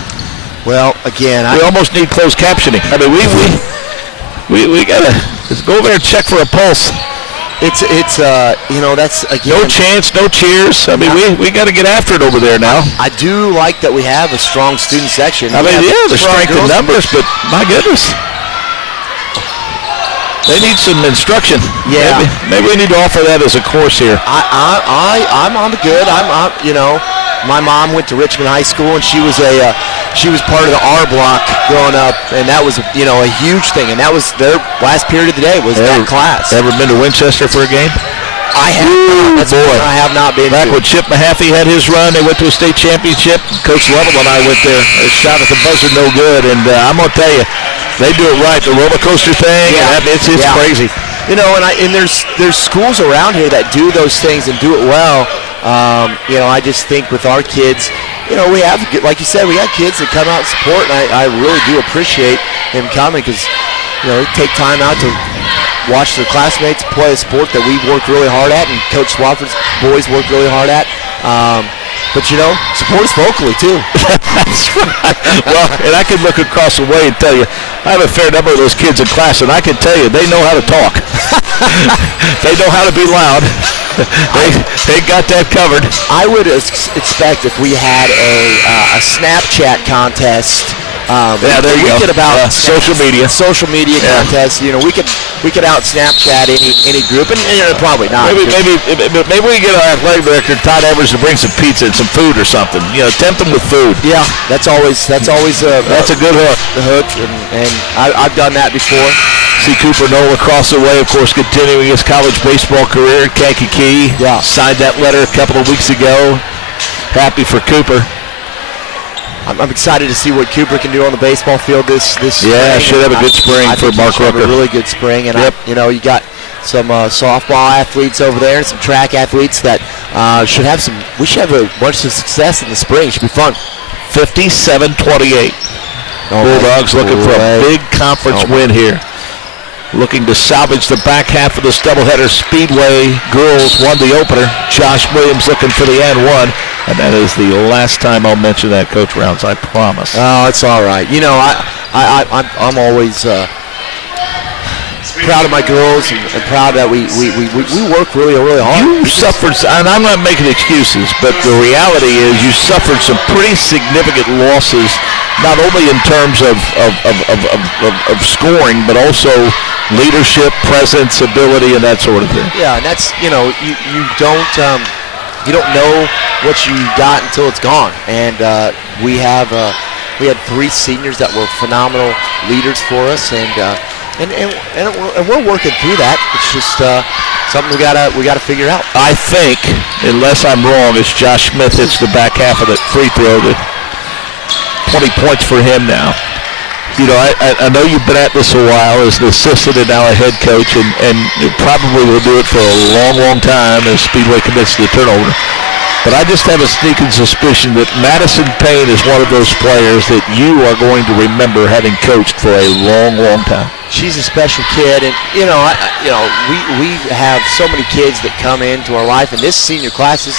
Well, again, we almost need closed captioning. I mean, we got to go over there and check for a pulse. It's that's again. No chance, no cheers. I mean, we got to get after it over there now. I do like that we have a strong student section. I mean, the strength in numbers, but my goodness. They need some instruction. Yeah. Maybe we need to offer that as a course here. I'm on the good. My mom went to Richmond High School, and she was part of the R block growing up, and that was a huge thing. And that was their last period of the day was that class. Ever been to Winchester for a game? I have not. I have not been. Back when Chip Mahaffey had his run, they went to a state championship. Coach Lovell and I went there. A shot at the buzzer, no good. And I'm gonna tell you, they do it right. The roller coaster thing, it's crazy. And there's schools around here that do those things and do it well. I just think with our kids, we have, like you said, we got kids that come out and support, and I really do appreciate him coming because, they take time out to watch their classmates play a sport that we've worked really hard at and Coach Swafford's boys worked really hard at. But, support us vocally, too. That's right. Well, and I can look across the way and tell you, I have a fair number of those kids in class, and I can tell you they know how to talk. They know how to be loud. They got that covered. I would expect if we had a Snapchat contest. There you go. We could about social media contest. We could out Snapchat any group, and probably not. Maybe we get our athletic director Todd Evers to bring some pizza and some food or something. Tempt them with food. Yeah, that's always that's a good hook. The hook, and I've done that before. See Cooper Knoll across the way, of course, continuing his college baseball career at Kankakee. Yeah, signed that letter a couple of weeks ago. Happy for Cooper. I'm excited to see what Cooper can do on the baseball field this spring. Should have a good spring for Mark Rooker. A really good spring, and you got some softball athletes over there and some track athletes that should have some. We should have a bunch of success in the spring. It should be fun. 57-28. Bulldogs looking for a big conference win here. Looking to salvage the back half of this doubleheader. Speedway girls won the opener. Josh Williams looking for the and one. And that is the last time I'll mention that, Coach Rounds, I promise. Oh, it's all right. I'm always proud of my girls and proud that we work really, really hard. You suffered, and I'm not making excuses, but the reality is you suffered some pretty significant losses, not only in terms of scoring, but also leadership, presence, ability, and that sort of thing. Yeah, and that's, you don't know what you got until it's gone. And we had 3 seniors that were phenomenal leaders for us, and we're working through that. It's just something we gotta figure out. I think, unless I'm wrong, as Josh Smith hits the back half of the free throw, that 20 points for him now. I know you've been at this a while as an assistant and now a head coach, and you probably will do it for a long, long time as Speedway commits to the turnover. But I just have a sneaking suspicion that Madison Payne is one of those players that you are going to remember having coached for a long, long time. She's a special kid, and we have so many kids that come into our life. And this senior class,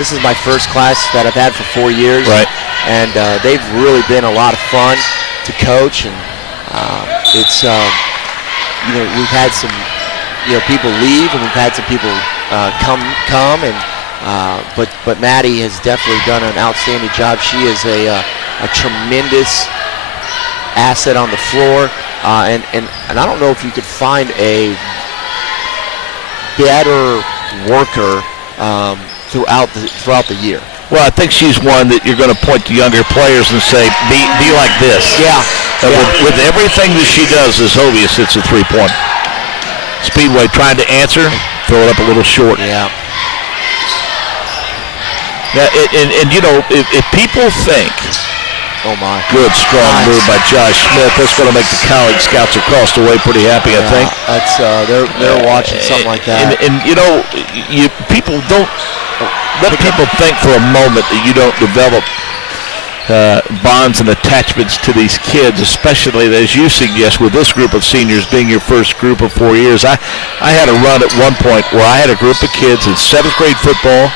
this is my first class that I've had for 4 years, right? And they've really been a lot of fun to coach, and it's we've had some people leave, and we've had some people come, and but Maddie has definitely done an outstanding job. She is a tremendous asset on the floor, and I don't know if you could find a better worker throughout the year. Well, I think she's one that you're going to point to younger players and say, be like this. Yeah. With everything that she does, as Hovius hits a three-point. Speedway trying to answer, throw it up a little short. Yeah. Yeah, if people think, oh my, good strong move by Josh Smith, that's going to make the college scouts across the way pretty happy, I think. That's they're watching something like that. And people don't. Let people think for a moment that you don't develop bonds and attachments to these kids, especially as you suggest with this group of seniors being your first group of 4 years. I had a run at one point where I had a group of kids in 7th grade football,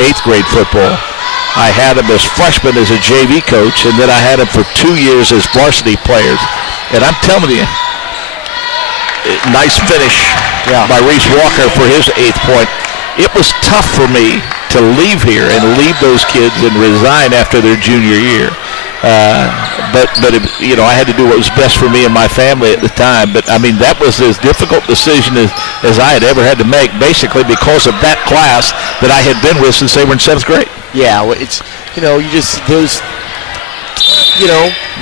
8th grade football. I had them as freshmen as a JV coach, and then I had them for 2 years as varsity players. And I'm telling you, nice finish by Reese Walker for his 8th point. It was tough for me to leave here and leave those kids and resign after their junior year. But I had to do what was best for me and my family at the time. But, I mean, that was as difficult decision as I had ever had to make, basically because of that class that I had been with since they were in 7th grade. Yeah, well, it's,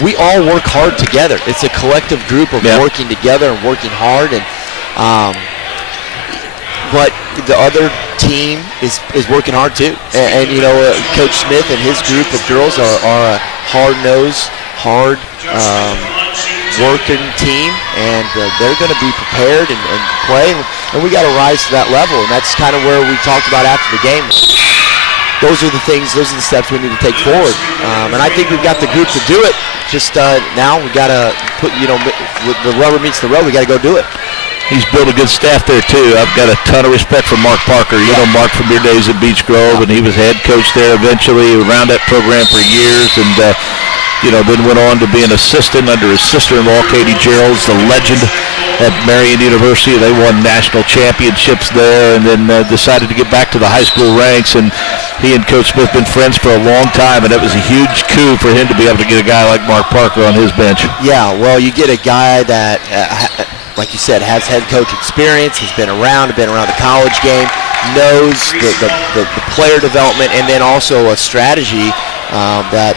we all work hard together. It's a collective group of working together and working hard. And but the other team is working hard too, and Coach Smith and his group of girls are a hard-nosed, working team, and they're going to be prepared and play, and we got to rise to that level, and that's kind of where we talked about after the game. Those are the steps we need to take forward, and I think we've got the group to do it. Just now we got to put, the rubber meets the road. We got to go do it. He's built a good staff there, too. I've got a ton of respect for Mark Parker. You know Mark from your days at Beech Grove, and he was head coach there eventually, around that program for years, and, then went on to be an assistant under his sister-in-law, Katie Geralds, the legend at Marion University. They won national championships there and then decided to get back to the high school ranks, and he and Coach Smith been friends for a long time, and it was a huge coup for him to be able to get a guy like Mark Parker on his bench. Yeah, well, you get a guy that like you said, has head coach experience, has been around the college game, knows the player development, and then also a strategy that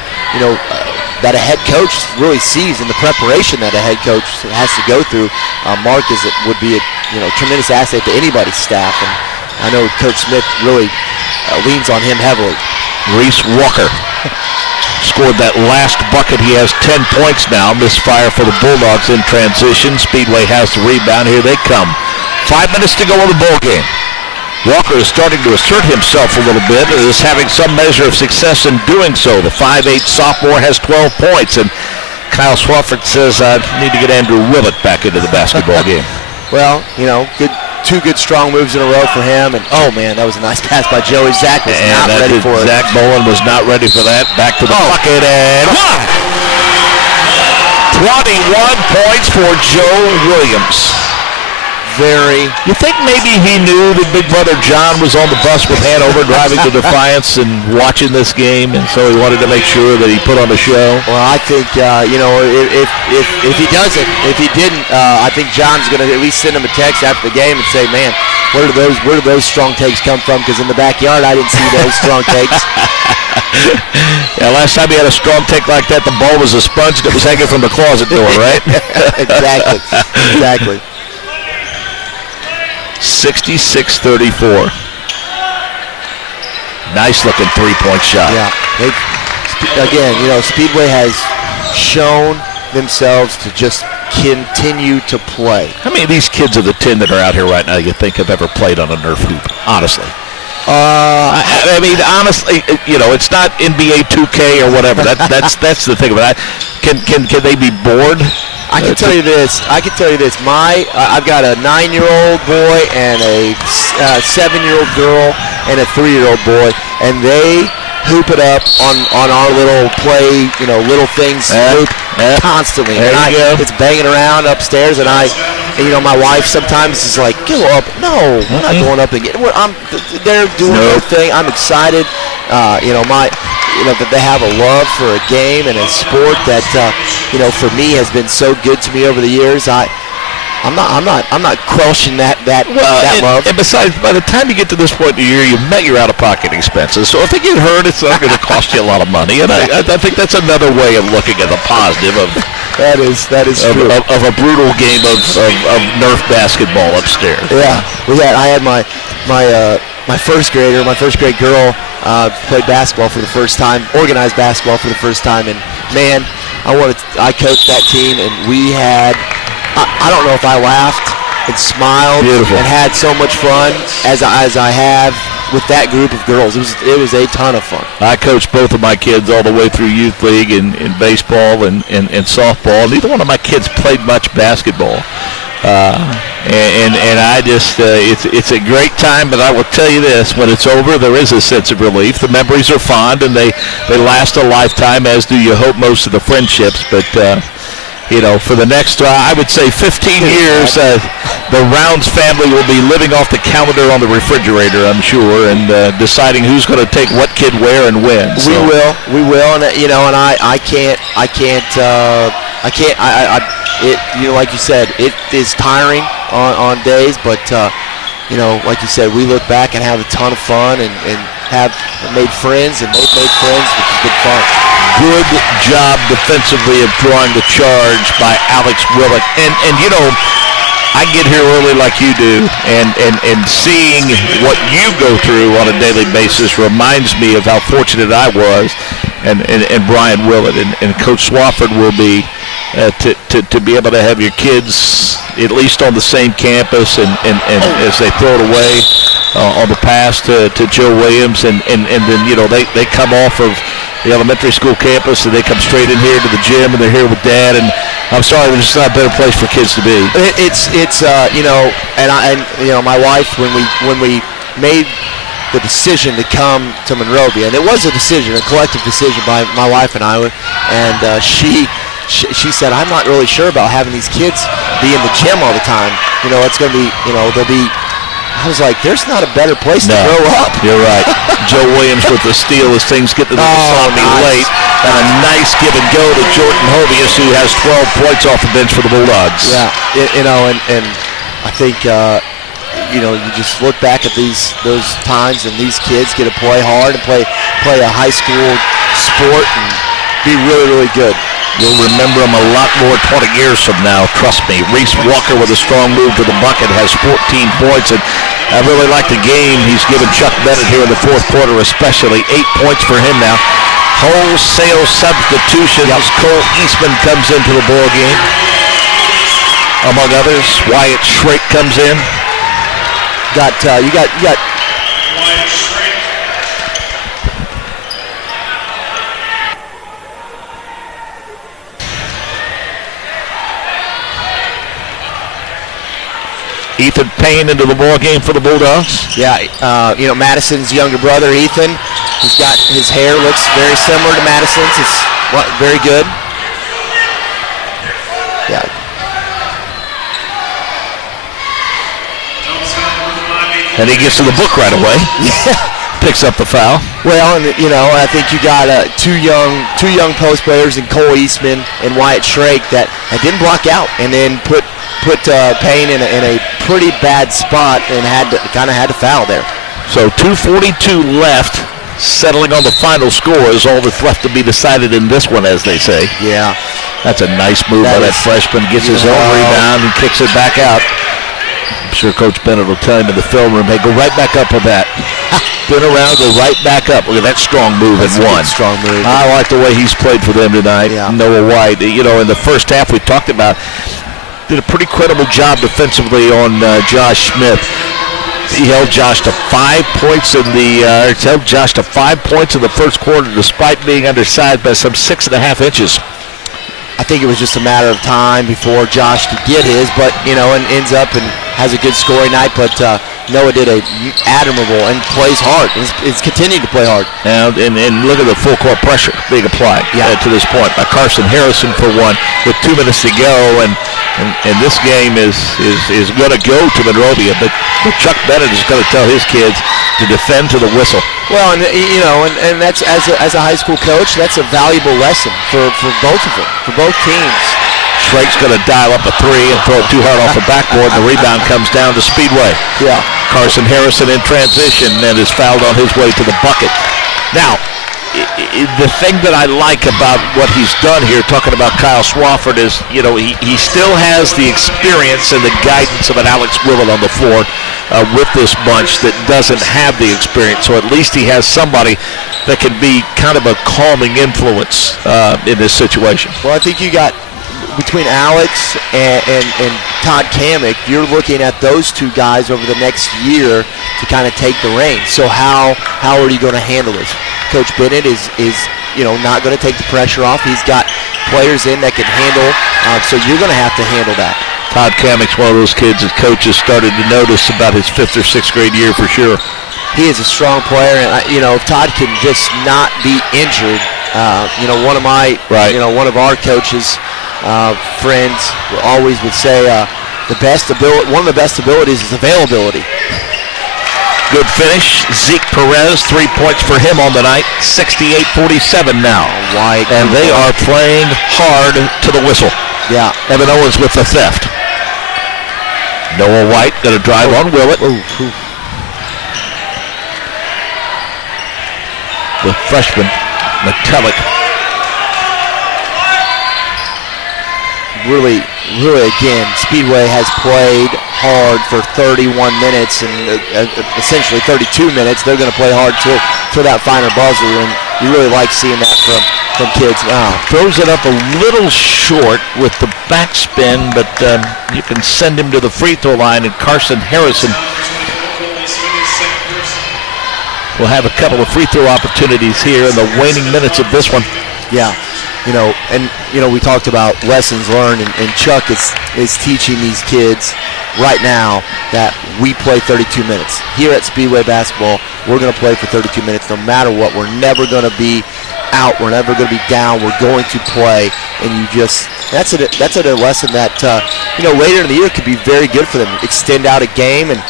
a head coach really sees in the preparation that a head coach has to go through. Mark would be a tremendous asset to anybody's staff, and I know Coach Smith really leans on him heavily. Reese Walker scored that last bucket. He has 10 points now. Misfire for the Bulldogs in transition. Speedway has the rebound. Here they come. 5 minutes to go in the ball game. Walker is starting to assert himself a little bit and is having some measure of success in doing so. The 5'8 sophomore has 12 points, and Kyle Swafford says, I need to get Andrew Willett back into the basketball game. Well, two good strong moves in a row for him, and oh man, that was a nice pass by Joey. Zach was not ready for it. Zach Bowen was not ready for that. Back to the bucket, and 21 points for Joe Williams. You think maybe he knew that big brother John was on the bus with Hanover driving to Defiance and watching this game, and so he wanted to make sure that he put on a show? Well, I think, if he doesn't, if he didn't, I think John's going to at least send him a text after the game and say, man, where do those strong takes come from? Because in the backyard, I didn't see those strong takes. Yeah, last time he had a strong take like that, the ball was a sponge that was hanging from the closet door, right? Exactly. 66-34. Nice looking three-point shot. Yeah. Speedway has shown themselves to just continue to play. How many of these kids of the 10 that are out here right now you think have ever played on a Nerf hoop? Honestly. Honestly, it's not NBA 2K or whatever. That's the thing about that. Can they be bored? I can tell you this. I've got a 9-year-old boy and a 7-year-old girl and a 3-year-old boy, and they hoop it up on our little play, little things hoop constantly. There and it's banging around upstairs, and my wife sometimes is like, "Go up!" No, we're not going up again. They're doing their thing. I'm excited. That they have a love for a game and a sport that for me has been so good to me over the years. I'm not crushing that love. And besides, by the time you get to this point in the year, you've met your out-of-pocket expenses. So if they get hurt, it's not going to cost you a lot of money. And I think that's another way of looking at the positive of that is true. Of a brutal game of Nerf basketball upstairs. Yeah, I had my first grader, my first grade girl, played basketball for the first time, organized basketball for the first time, and man, I coached that team, and we had. I don't know if I laughed and smiled and had so much fun as I have with that group of girls. It was a ton of fun. I coached both of my kids all the way through youth league in baseball and softball. Neither one of my kids played much basketball. And I just, it's a great time, but I will tell you this, when it's over, there is a sense of relief. The memories are fond, and they last a lifetime, as do you hope most of the friendships, but for the next, I would say 15 years, the Rounds family will be living off the calendar on the refrigerator, I'm sure, and deciding who's going to take what kid where and when. So. We will, and and I can't. Like you said, it is tiring on days, but like you said, we look back and have a ton of fun and have made friends, and they've made friends, which is good fun. Good job defensively of drawing the charge by Alex Willett. And I get here early like you do, and seeing what you go through on a daily basis reminds me of how fortunate I was, and Brian Willett and Coach Swafford will be to be able to have your kids at least on the same campus, and as they throw it away on the pass to Joe Williams, and then they come off of the elementary school campus, and they come straight in here to the gym, and they're here with Dad, and I'm sorry, there's not a better place for kids to be. It's my wife, when we made the decision to come to Monrovia, and it was a decision, a collective decision by my wife and I, and she said, I'm not really sure about having these kids be in the gym all the time. It's going to be, they'll be. I was like, there's not a better place to grow up. You're right. Joe Williams with the steal as things get to the sloppy late. And a nice give and go to Jordan Hovius, who has 12 points off the bench for the Bulldogs. Yeah, and I think, you just look back at those times, and these kids get to play hard and play a high school sport and be really, really good. You'll remember him a lot more 20 years from now, trust me. Reese Walker with a strong move to the bucket has 14 points, and I really like the game he's given Chuck Bennett here in the fourth quarter especially. 8 points for him now. Wholesale substitutions. Yep. Cole Eastman comes into the ball game. Among others, Wyatt Shrake comes in. You got Wyatt Shrake. Ethan Payne into the ball game for the Bulldogs. Yeah, Madison's younger brother, Ethan. His hair looks very similar to Madison's. It's very good. Yeah. And he gets to the book right away. Yeah. Picks up the foul. Well, and I think you got two young post players in Cole Eastman and Wyatt Shrake that didn't block out, and then put Payne in a pretty bad spot and had to foul there. So 2:42 left. Settling on the final score is all that's left to be decided in this one, as they say. Yeah. That's a nice move by that freshman. Gets his own rebound and kicks it back out. I'm sure Coach Bennett will tell him in the film room, hey, go right back up with that. Spin around, go right back up. Look at that strong move in one. Strong move. I like the way he's played for them tonight. Yeah. Noah White, in the first half we talked about, did a pretty credible job defensively on Josh Smith. He held Josh to 5 points in the first quarter, despite being undersized by some 6.5 inches. I think it was just a matter of time before Josh could get his, but and ends up and has a good scoring night. But Noah did a admirable and plays hard. It's continued to play hard. And look at the full court pressure being applied to this point by Carson Harrison for one, with 2 minutes to go, and this game is going to go to Monrovia, but Chuck Bennett is going to tell his kids to defend to the whistle. Well, and that's as a high school coach, that's a valuable lesson for both of them, for both teams. Schrake's going to dial up a 3 and throw it too hard off the backboard, and the rebound comes down to Speedway. Yeah. Carson Harrison in transition and is fouled on his way to the bucket. Now, the thing that I like about what he's done here, talking about Kyle Swafford, is, he still has the experience and the guidance of an Alex Willett on the floor with this bunch that doesn't have the experience. So at least he has somebody that can be kind of a calming influence in this situation. Well, I think you got, between Alex and Todd Kamick, you're looking at those two guys over the next year to kind of take the reins. So how are you going to handle this? Coach Bennett is not going to take the pressure off. He's got players in that can handle, so you're going to have to handle that. Todd Kamick's one of those kids that coaches started to notice about his 5th or 6th grade year for sure. He is a strong player, and if Todd can just not be injured, one of our coaches. Friends always would say one of the best abilities is availability. Good finish. Zeke Perez, 3 points for him on the night. 68-47 now. White. And they are playing hard to the whistle. Yeah. Evan Owens with the theft. Noah White going to drive on Willett. The freshman, Metallic. Really, again, Speedway has played hard for 31 minutes and essentially 32 minutes. They're going to play hard till that final buzzer, and you really like seeing that from kids now. Throws it up a little short with the backspin, but you can send him to the free throw line, and Carson Harrison will have a couple of free throw opportunities here in the waning minutes of this one. Yeah. we talked about lessons learned, and Chuck is teaching these kids right now that we play 32 minutes. Here at Speedway Basketball, we're going to play for 32 minutes no matter what. We're never going to be out. We're never going to be down. We're going to play, and that's a lesson that later in the year could be very good for them. Extend out a game and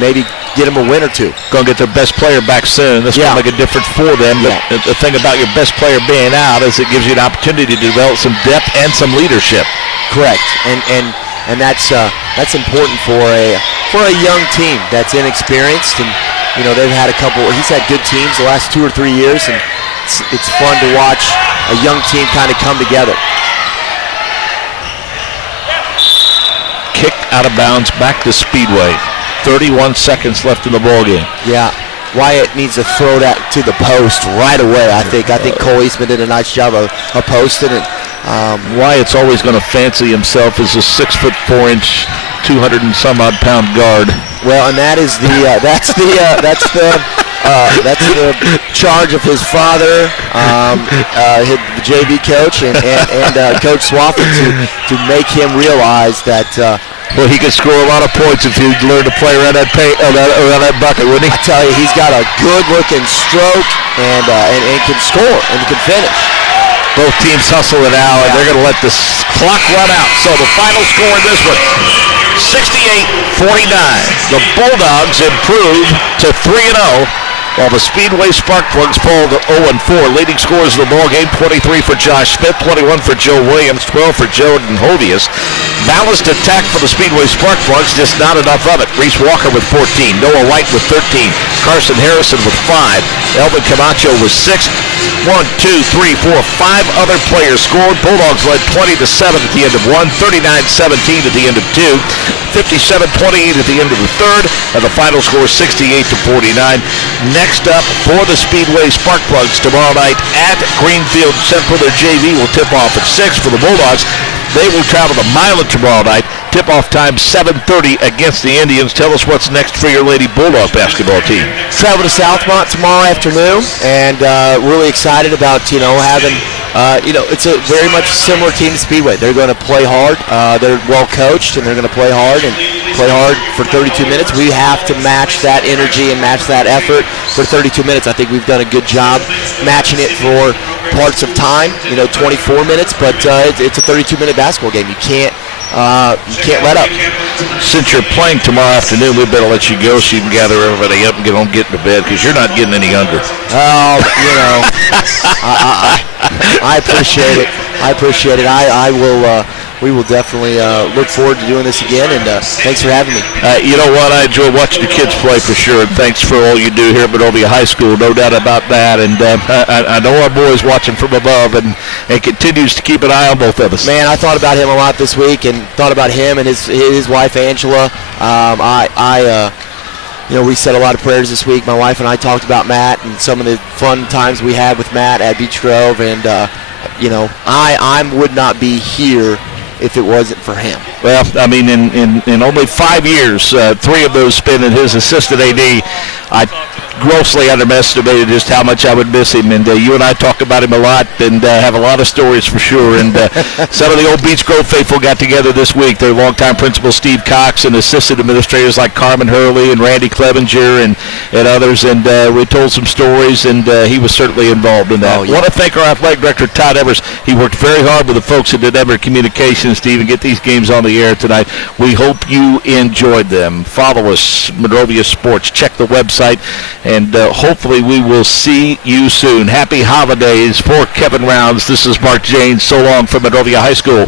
maybe get them a win or two. Going to get their best player back soon. This will make a difference for them. But the thing about your best player being out is it gives you an opportunity to develop some depth and some leadership. Correct, and that's important for a young team that's inexperienced, and they've had a couple. He's had good teams the last 2 or 3 years, and it's fun to watch a young team kind of come together. Kick out of bounds back to Speedway. 31 seconds left in the ball game. Yeah, Wyatt needs to throw that to the post right away. I think Cole Eastman did a nice job of posting it. Wyatt's always going to fancy himself as a 6'4", 200 and some odd pound guard. Well, and that's the charge of his father, the JV coach, and Coach Swafford to make him realize that. Well, he could score a lot of points if he'd learn to play around that around that bucket, wouldn't he? I tell you, he's got a good-looking stroke and can score and can finish. Both teams hustle it out, and they're going to let this clock run out. So the final score in this one, 68-49. The Bulldogs improve to 3-0. While the Speedway Sparkplugs fall to 0-4. Leading scorers of the ball game, 23 for Josh Smith, 21 for Joe Williams, 12 for Jordan Hovius. Balanced attack for the Speedway Sparkplugs, just not enough of it. Reese Walker with 14, Noah White with 13, Carson Harrison with 5, Elvin Camacho with 6. 1, 2, 3, 4, 5 other players scored. Bulldogs led 20-7 at the end of 1, 39-17 at the end of 2, 57-28 at the end of the third, and the final score 68-49. Next up for the Speedway Sparkplugs tomorrow night at Greenfield Central. Their JV will tip off at 6 for the Bulldogs. They will travel to Milan tomorrow night. Tip-off time 7:30 against the Indians. Tell us what's next for your Lady Bulldog basketball team. Travel to Southmont tomorrow afternoon, and really excited about having it's a very much similar team to Speedway. They're going to play hard. They're well coached, and they're going to play hard for 32 minutes. We have to match that energy and match that effort for 32 minutes. I think we've done a good job matching it for parts of time. 24 minutes, but it's a 32-minute basketball game. You can't let up. Since you're playing tomorrow afternoon, we better let you go so you can gather everybody up and get into bed, because you're not getting any younger. Oh, I appreciate it. I will. We will definitely look forward to doing this again, and thanks for having me. You know what? I enjoy watching the kids play for sure, and thanks for all you do here at Monrovia High School, no doubt about that. And I know our boy's watching from above and continues to keep an eye on both of us. Man, I thought about him a lot this week, and thought about him and his wife Angela. We said a lot of prayers this week. My wife and I talked about Matt and some of the fun times we had with Matt at Beach Grove, and I would not be here if it wasn't for him. Well, I mean, in only 5 years, 3 of those spent in his assistant AD, I grossly underestimated just how much I would miss him. And you and I talk about him a lot and have a lot of stories for sure. And some of the old Beach Grove faithful got together this week. Their longtime principal, Steve Cox, and assistant administrators like Carmen Hurley and Randy Clevenger and others. And we told some stories, and he was certainly involved in that. Oh, yeah. I want to thank our athletic director, Todd Evers. He worked very hard with the folks at Denver Communications to even get these games on the air tonight. We hope you enjoyed them. Follow us, Monrovia Sports. Check the website, and hopefully we will see you soon. Happy holidays for Kevin Rounds. This is Mark Janes. So long from Monrovia High School.